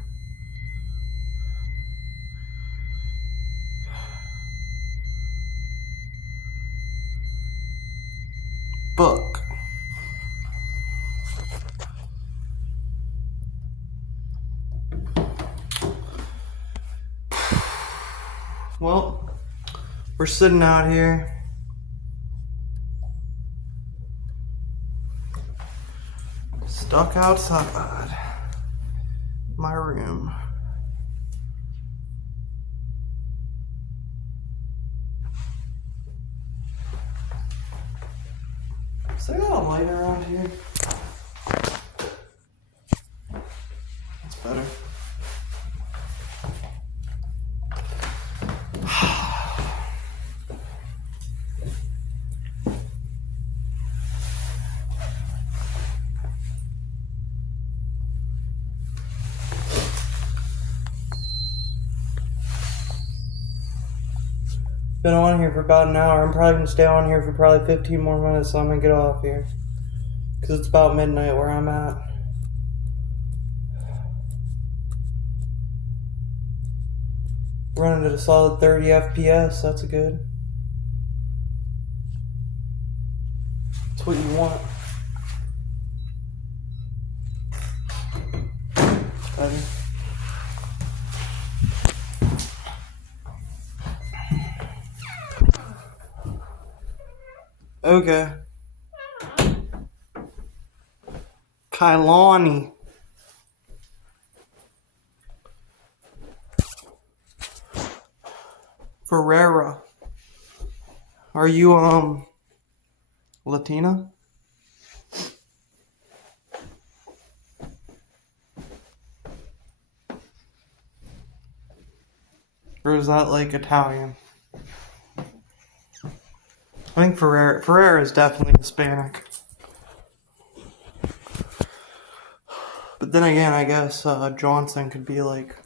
Fuck. Well, we're sitting out here. Stuck outside my room. Is there a light around here? That's better. Been on here for about an hour. I'm probably gonna stay on here for probably 15 more minutes, so I'm gonna get off here. Because it's about midnight where I'm at. Running at a solid 30 FPS, that's good. That's what you want. Better. Okay. Kailani. Ferreira. Are you, Latina? Or is that like Italian? I think Ferreira is definitely Hispanic. But then again, I guess Johnson could be like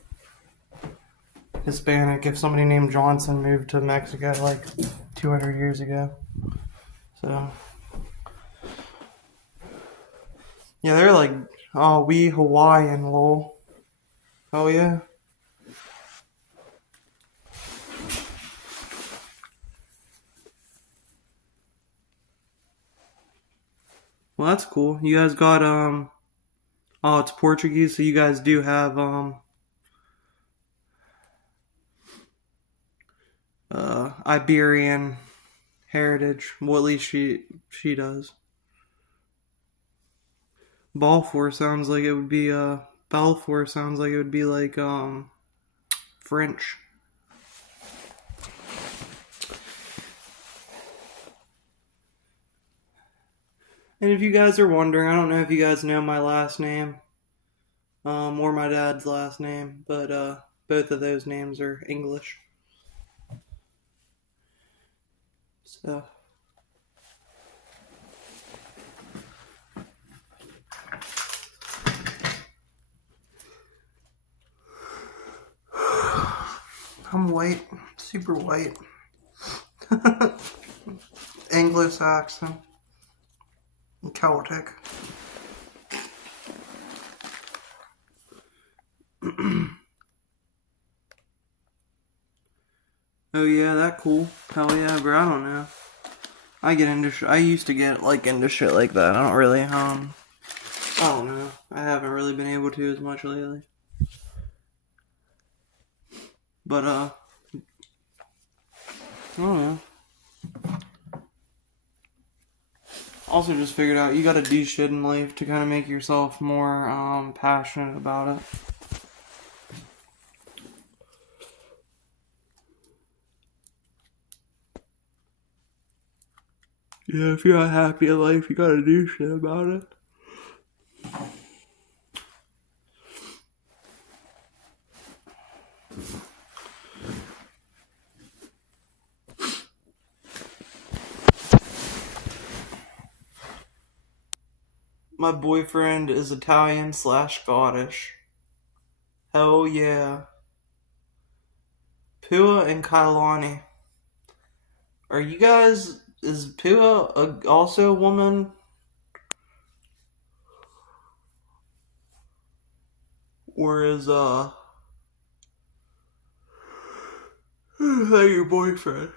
Hispanic if somebody named Johnson moved to Mexico like 200 years ago. So, yeah, they're like, oh, we Hawaiian, lol. Oh, yeah. Well, that's cool. You guys got, oh, it's Portuguese, so you guys do have, Iberian heritage. Well, at least she does. Balfour sounds like it would be, Balfour sounds like it would be like, French. And if you guys are wondering, I don't know if you guys know my last name, or my dad's last name, but, both of those names are English. So. I'm white, super white. Anglo-Saxon. Celtic. Oh yeah, that cool. Hell yeah, bro. I don't know. I get into I used to get like into shit like that. I don't really I don't know. I haven't really been able to as much lately. But, I don't know. Also just figured out you gotta do shit in life to kind of make yourself more, passionate about it. Yeah, if you're not happy in life, you gotta do shit about it. My boyfriend is Italian/Scottish. Hell yeah. Pua and Kailani. Are you guys... Is Pua also a woman? Or is, how your boyfriend?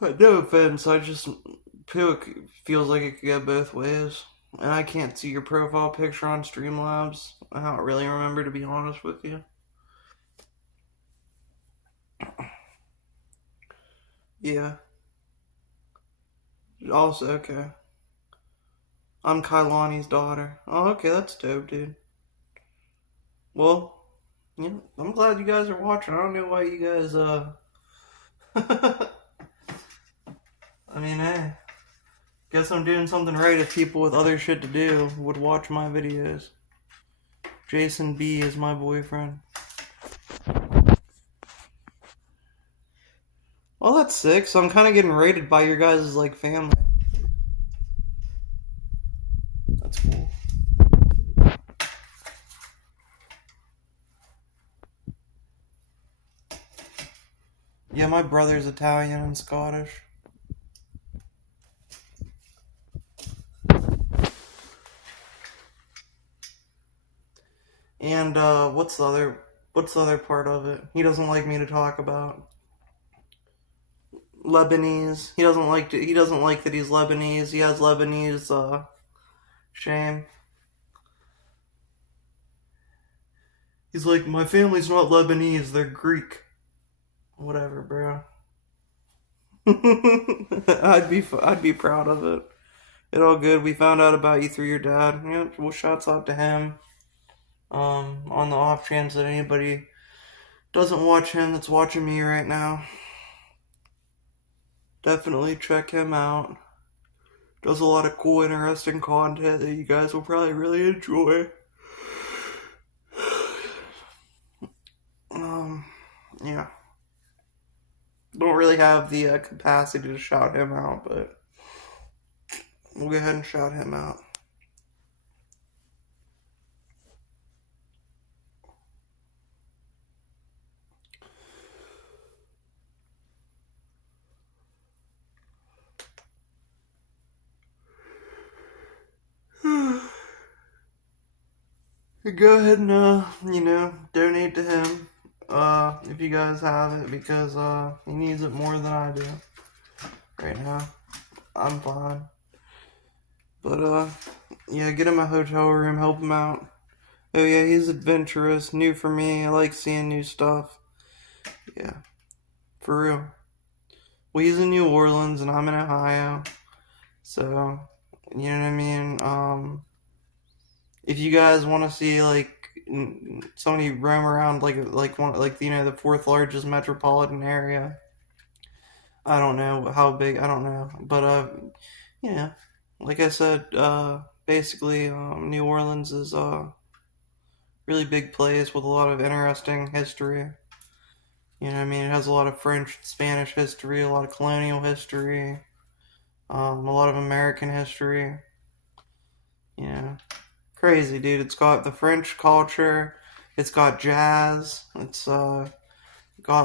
No offense, Pua feels like it could go both ways. And I can't see your profile picture on Streamlabs. I don't really remember, to be honest with you. Yeah. Also, okay. I'm Kailani's daughter. Oh, okay, that's dope, dude. Well, yeah, I'm glad you guys are watching. I don't know why you guys, I mean, hey. Guess I'm doing something right if people with other shit to do would watch my videos. Jason B is my boyfriend. Well, that's sick. So I'm kind of getting rated by your guys' like family. That's cool. Yeah, my brother's Italian and Scottish. And what's the other part of it? He doesn't like me to talk about Lebanese. He doesn't like that he's Lebanese. He has Lebanese shame. He's like, my family's not Lebanese, they're Greek. Whatever, bro. I'd be proud of it. It all good. We found out about you through your dad. Yeah, well, shouts out to him. On the off chance that anybody doesn't watch him that's watching me right now, definitely check him out. Does a lot of cool, interesting content that you guys will probably really enjoy. Yeah. Don't really have the capacity to shout him out, but we'll go ahead and shout him out. Go ahead and, donate to him, if you guys have it, because, he needs it more than I do right now. I'm fine. But, yeah, get him a hotel room, help him out. Oh yeah, he's adventurous, new for me, I like seeing new stuff. Yeah, for real. Well, he's in New Orleans and I'm in Ohio, so, you know what I mean? If you guys want to see, like, somebody roam around, the fourth largest metropolitan area, I don't know how big, I don't know, but, yeah, like I said, basically, New Orleans is, really big place with a lot of interesting history. You know what I mean? It has a lot of French, Spanish history, a lot of colonial history, a lot of American history. You know, crazy, dude. It's got the French culture. It's got jazz. It's got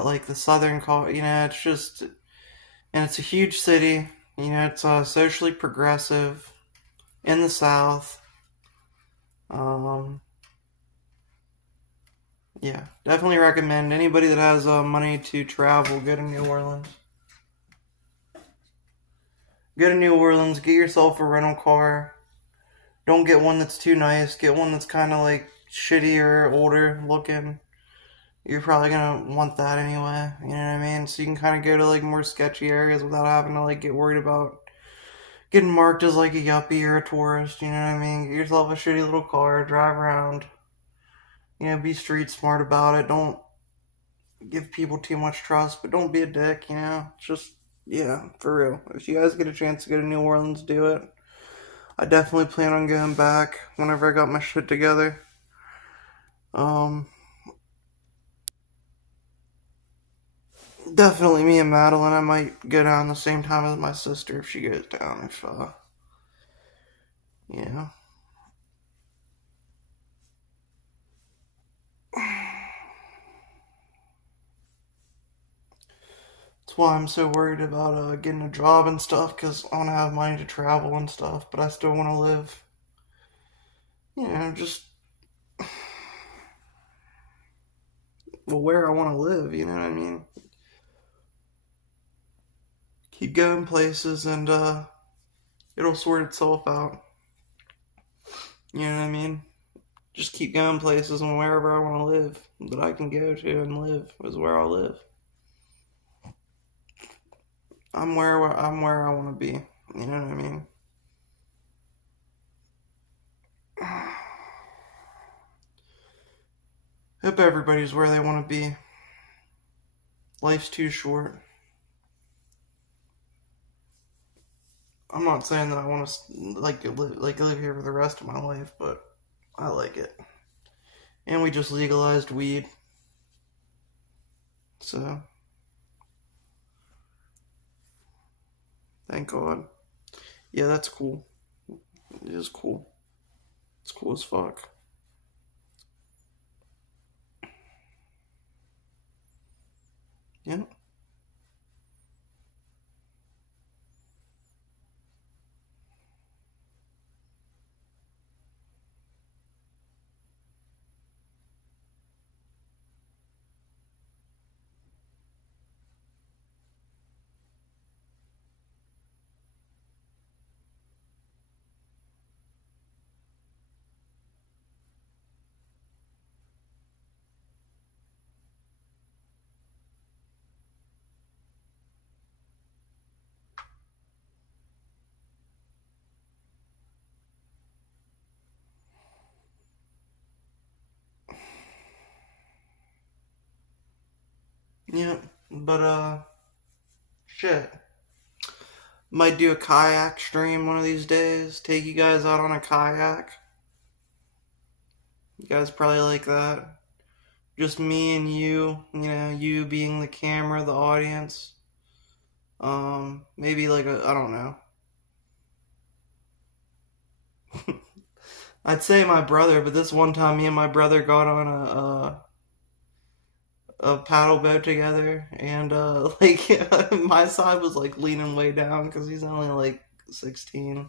like the southern culture. You know, it's just, and it's a huge city. You know, it's socially progressive in the South. Yeah, definitely recommend anybody that has money to travel, go to New Orleans. Go to New Orleans, get yourself a rental car. Don't get one that's too nice. Get one that's kind of like shitty or older looking. You're probably gonna want that anyway. You know what I mean? So you can kind of go to like more sketchy areas without having to like get worried about getting marked as like a yuppie or a tourist. You know what I mean? Get yourself a shitty little car, drive around. You know, be street smart about it. Don't give people too much trust, but don't be a dick. You know, just yeah, for real. If you guys get a chance to go to New Orleans, do it. I definitely plan on going back whenever I got my shit together. Um, Definitely me and Madeline. I might go down the same time as my sister if she goes down. If yeah. That's why I'm so worried about getting a job and stuff, because I want to have money to travel and stuff, but I still want to live, you know, just well, where I want to live, you know what I mean? Keep going places and it'll sort itself out. You know what I mean? Just keep going places and wherever I want to live that I can go to and live is where I'll live. I'm where I want to be. You know what I mean? Hope everybody's where they want to be. Life's too short. I'm not saying that I want to live here for the rest of my life, but I like it. And we just legalized weed, so thank God. Yeah, that's cool. It is cool. It's cool as fuck. Yeah. Yeah. But shit. Might do a kayak stream one of these days. Take you guys out on a kayak. You guys probably like that. Just me and you know, you being the camera, the audience. Maybe like I don't know. I'd say my brother, but this one time me and my brother got on a paddle boat together, and like my side was like leaning way down because he's only like 16,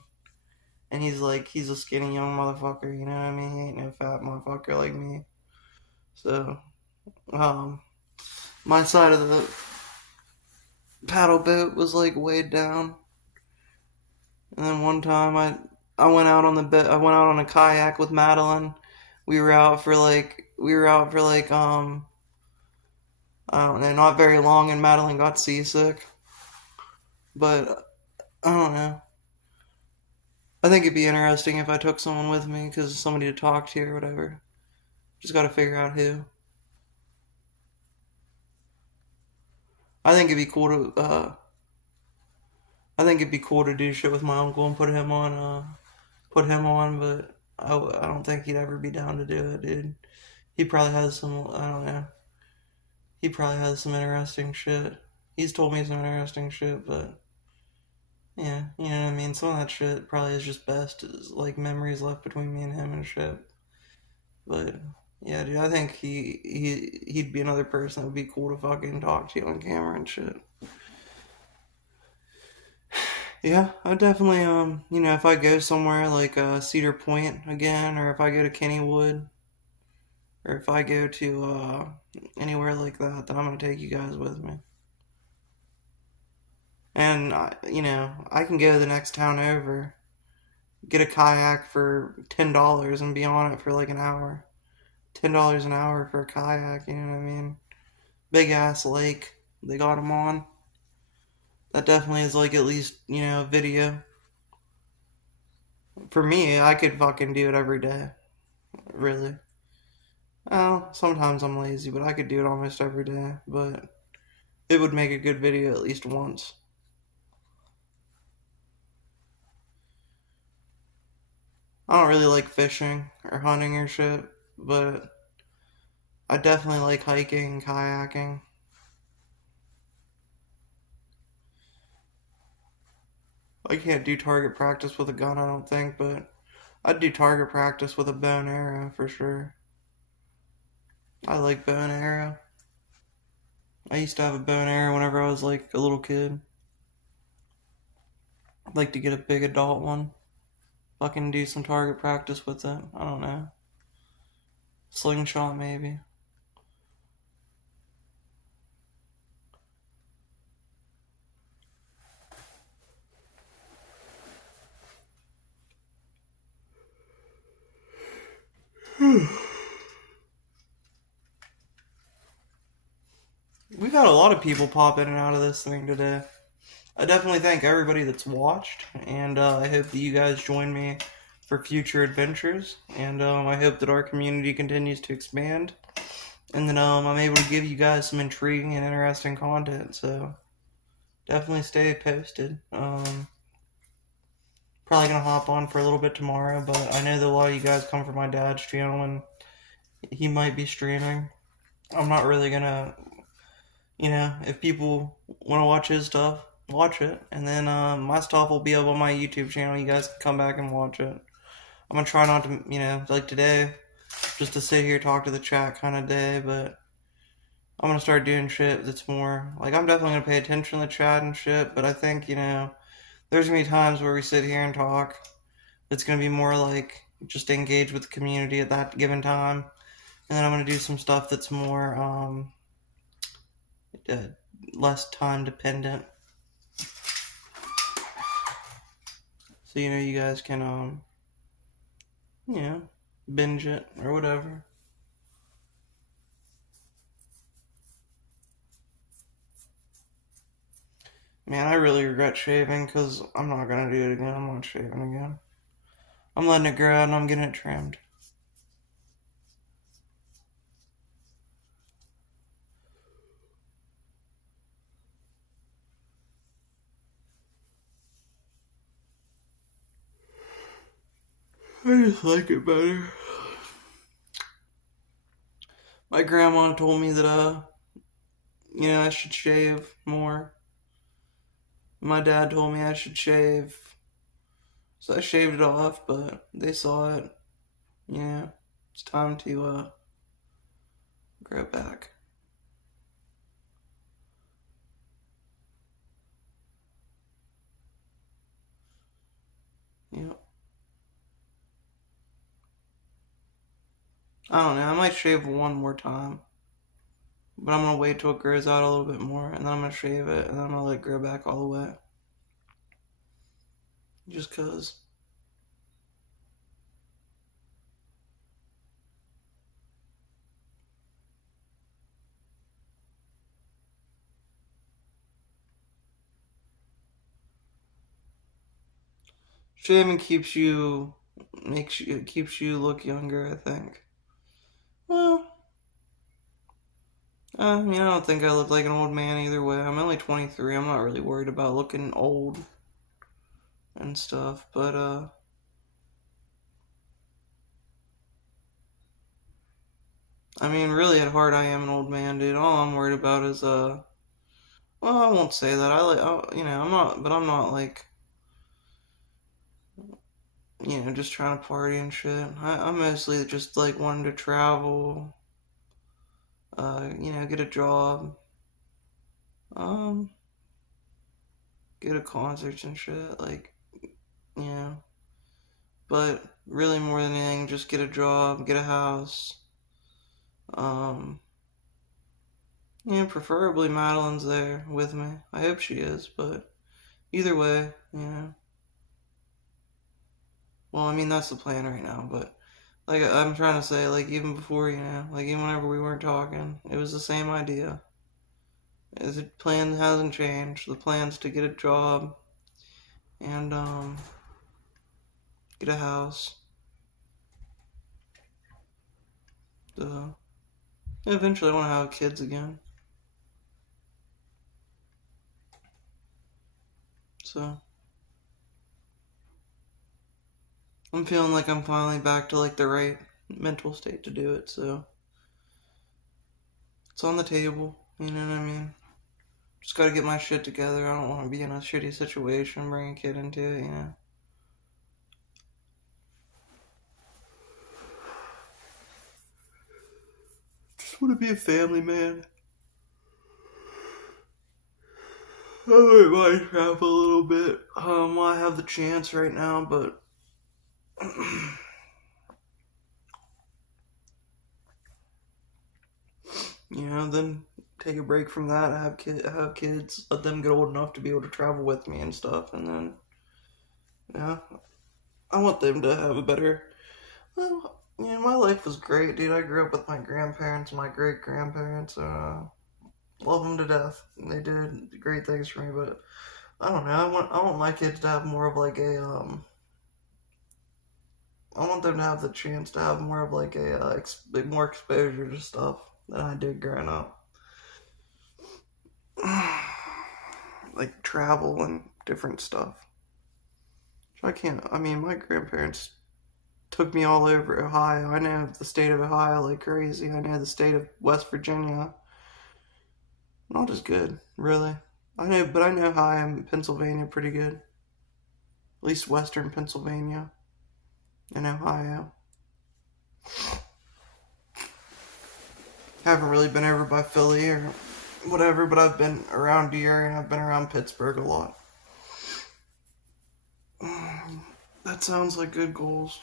and he's a skinny young motherfucker. You know what I mean? He ain't no fat motherfucker like me. So um, my side of the paddle boat was like weighed down, and then one time I went out on the bed. I went out on a kayak with Madeline. We were out for like I don't know, not very long, and Madeline got seasick. But I don't know. I think it'd be interesting if I took someone with me, because somebody to talk to or whatever. Just gotta figure out who. I think it'd be cool to. I think it'd be cool to do shit with my uncle and put him on. Put him on, but I don't think he'd ever be down to do it, dude. He probably has some. I don't know. He probably has some interesting shit. He's told me some interesting shit, but yeah, you know what I mean? Some of that shit probably is just best as like memories left between me and him and shit. But yeah, dude, I think he'd be another person that would be cool to fucking talk to on camera and shit. Yeah, I definitely you know, if I go somewhere like Cedar Point again, or if I go to Kennywood, or if I go to anywhere like that, then I'm gonna take you guys with me. And you know, I can go to the next town over, get a kayak for $10 and be on it for like an hour. $10 an hour for a kayak, you know what I mean? Big ass lake they got them on. That definitely is like at least, video. For me, I could fucking do it every day. Really. Well, sometimes I'm lazy, but I could do it almost every day. But it would make a good video at least once. I don't really like fishing or hunting or shit, but I definitely like hiking and kayaking. I can't do target practice with a gun, I don't think, but I'd do target practice with a bow and arrow for sure. I like bow and arrow. I used to have a bow and arrow whenever I was like a little kid. I'd like to get a big adult one. Fucking do some target practice with it. I don't know. Slingshot maybe. We've had a lot of people pop in and out of this thing today. I definitely thank everybody that's watched, and I hope that you guys join me for future adventures, and I hope that our community continues to expand, and that I'm able to give you guys some intriguing and interesting content, so definitely stay posted. Probably gonna hop on for a little bit tomorrow, but I know that a lot of you guys come from my dad's channel, and he might be streaming. I'm not really gonna, if people want to watch his stuff, watch it, and then my stuff will be up on my YouTube channel. You guys can come back and watch it. I'm gonna try not to, like today, just to sit here talk to the chat kind of day, but I'm gonna start doing shit that's more like I'm definitely gonna pay attention to the chat and shit. But I think there's gonna be times where we sit here and talk. It's gonna be more like just engage with the community at that given time, and then I'm gonna do some stuff that's more uh, less time dependent. So you guys can binge it or whatever. Man, I really regret shaving because I'm not gonna do it again. I'm not shaving again. I'm letting it grow out and I'm getting it trimmed. I just like it better. My grandma told me that I should shave more. My dad told me I should shave. So I shaved it off, but they saw it. Yeah, it's time to grow back. Yep. I don't know. I might shave one more time. But I'm gonna wait till it grows out a little bit more, and then I'm gonna shave it, and then I'm gonna let it grow back all the way. Just cause. Shaving keeps you look younger, I think. Well, I don't think I look like an old man either way. I'm only 23. I'm not really worried about looking old and stuff, but really at heart, I am an old man, dude. All I'm worried about is well, I won't say that. I'm not, but I'm not like, just trying to party and shit. I'm mostly just like wanting to travel, get a job, um, go to concerts and shit, like, you know. But really, more than anything, just get a job, get a house. Um, preferably Madeline's there with me. I hope she is, but either way, Well, I mean, that's the plan right now, but like I'm trying to say, like even before, like even whenever we weren't talking, it was the same idea. The plan hasn't changed. The plan's to get a job and get a house. Eventually, I want to have kids again. So I'm feeling like I'm finally back to like the right mental state to do it. So it's on the table. You know what I mean? Just got to get my shit together. I don't want to be in a shitty situation, bring a kid into it. Just want to be a family man. I might mind travel a little bit. While I have the chance right now, but then take a break from that. Have kids, let them get old enough to be able to travel with me and stuff, and then yeah, I want them to have a better. Well, my life was great, dude. I grew up with my grandparents, my great grandparents. Love them to death. They did great things for me, but I don't know. I want my kids to have more of like I want them to have the chance to have more of like more exposure to stuff than I did growing up. Like travel and different stuff. I can't. I mean, my grandparents took me all over Ohio. I know the state of Ohio like crazy. I know the state of West Virginia. Not as good, really. But I know Ohio and Pennsylvania pretty good. At least Western Pennsylvania and Ohio. Haven't really been over by Philly or whatever, but I've been around the area and I've been around Pittsburgh a lot. That sounds like good goals.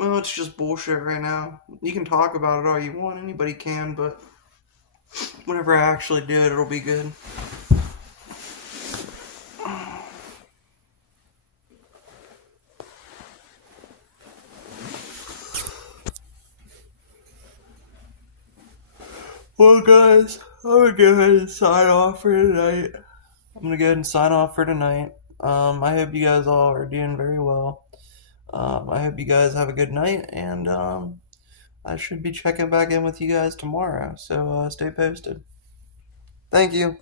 Well, it's just bullshit right now. You can talk about it all you want, anybody can, but whenever I actually do it, it'll be good. Well, guys, I'm gonna go ahead and sign off for tonight. I hope you guys all are doing very well. I hope you guys have a good night, and I should be checking back in with you guys tomorrow. So stay posted. Thank you.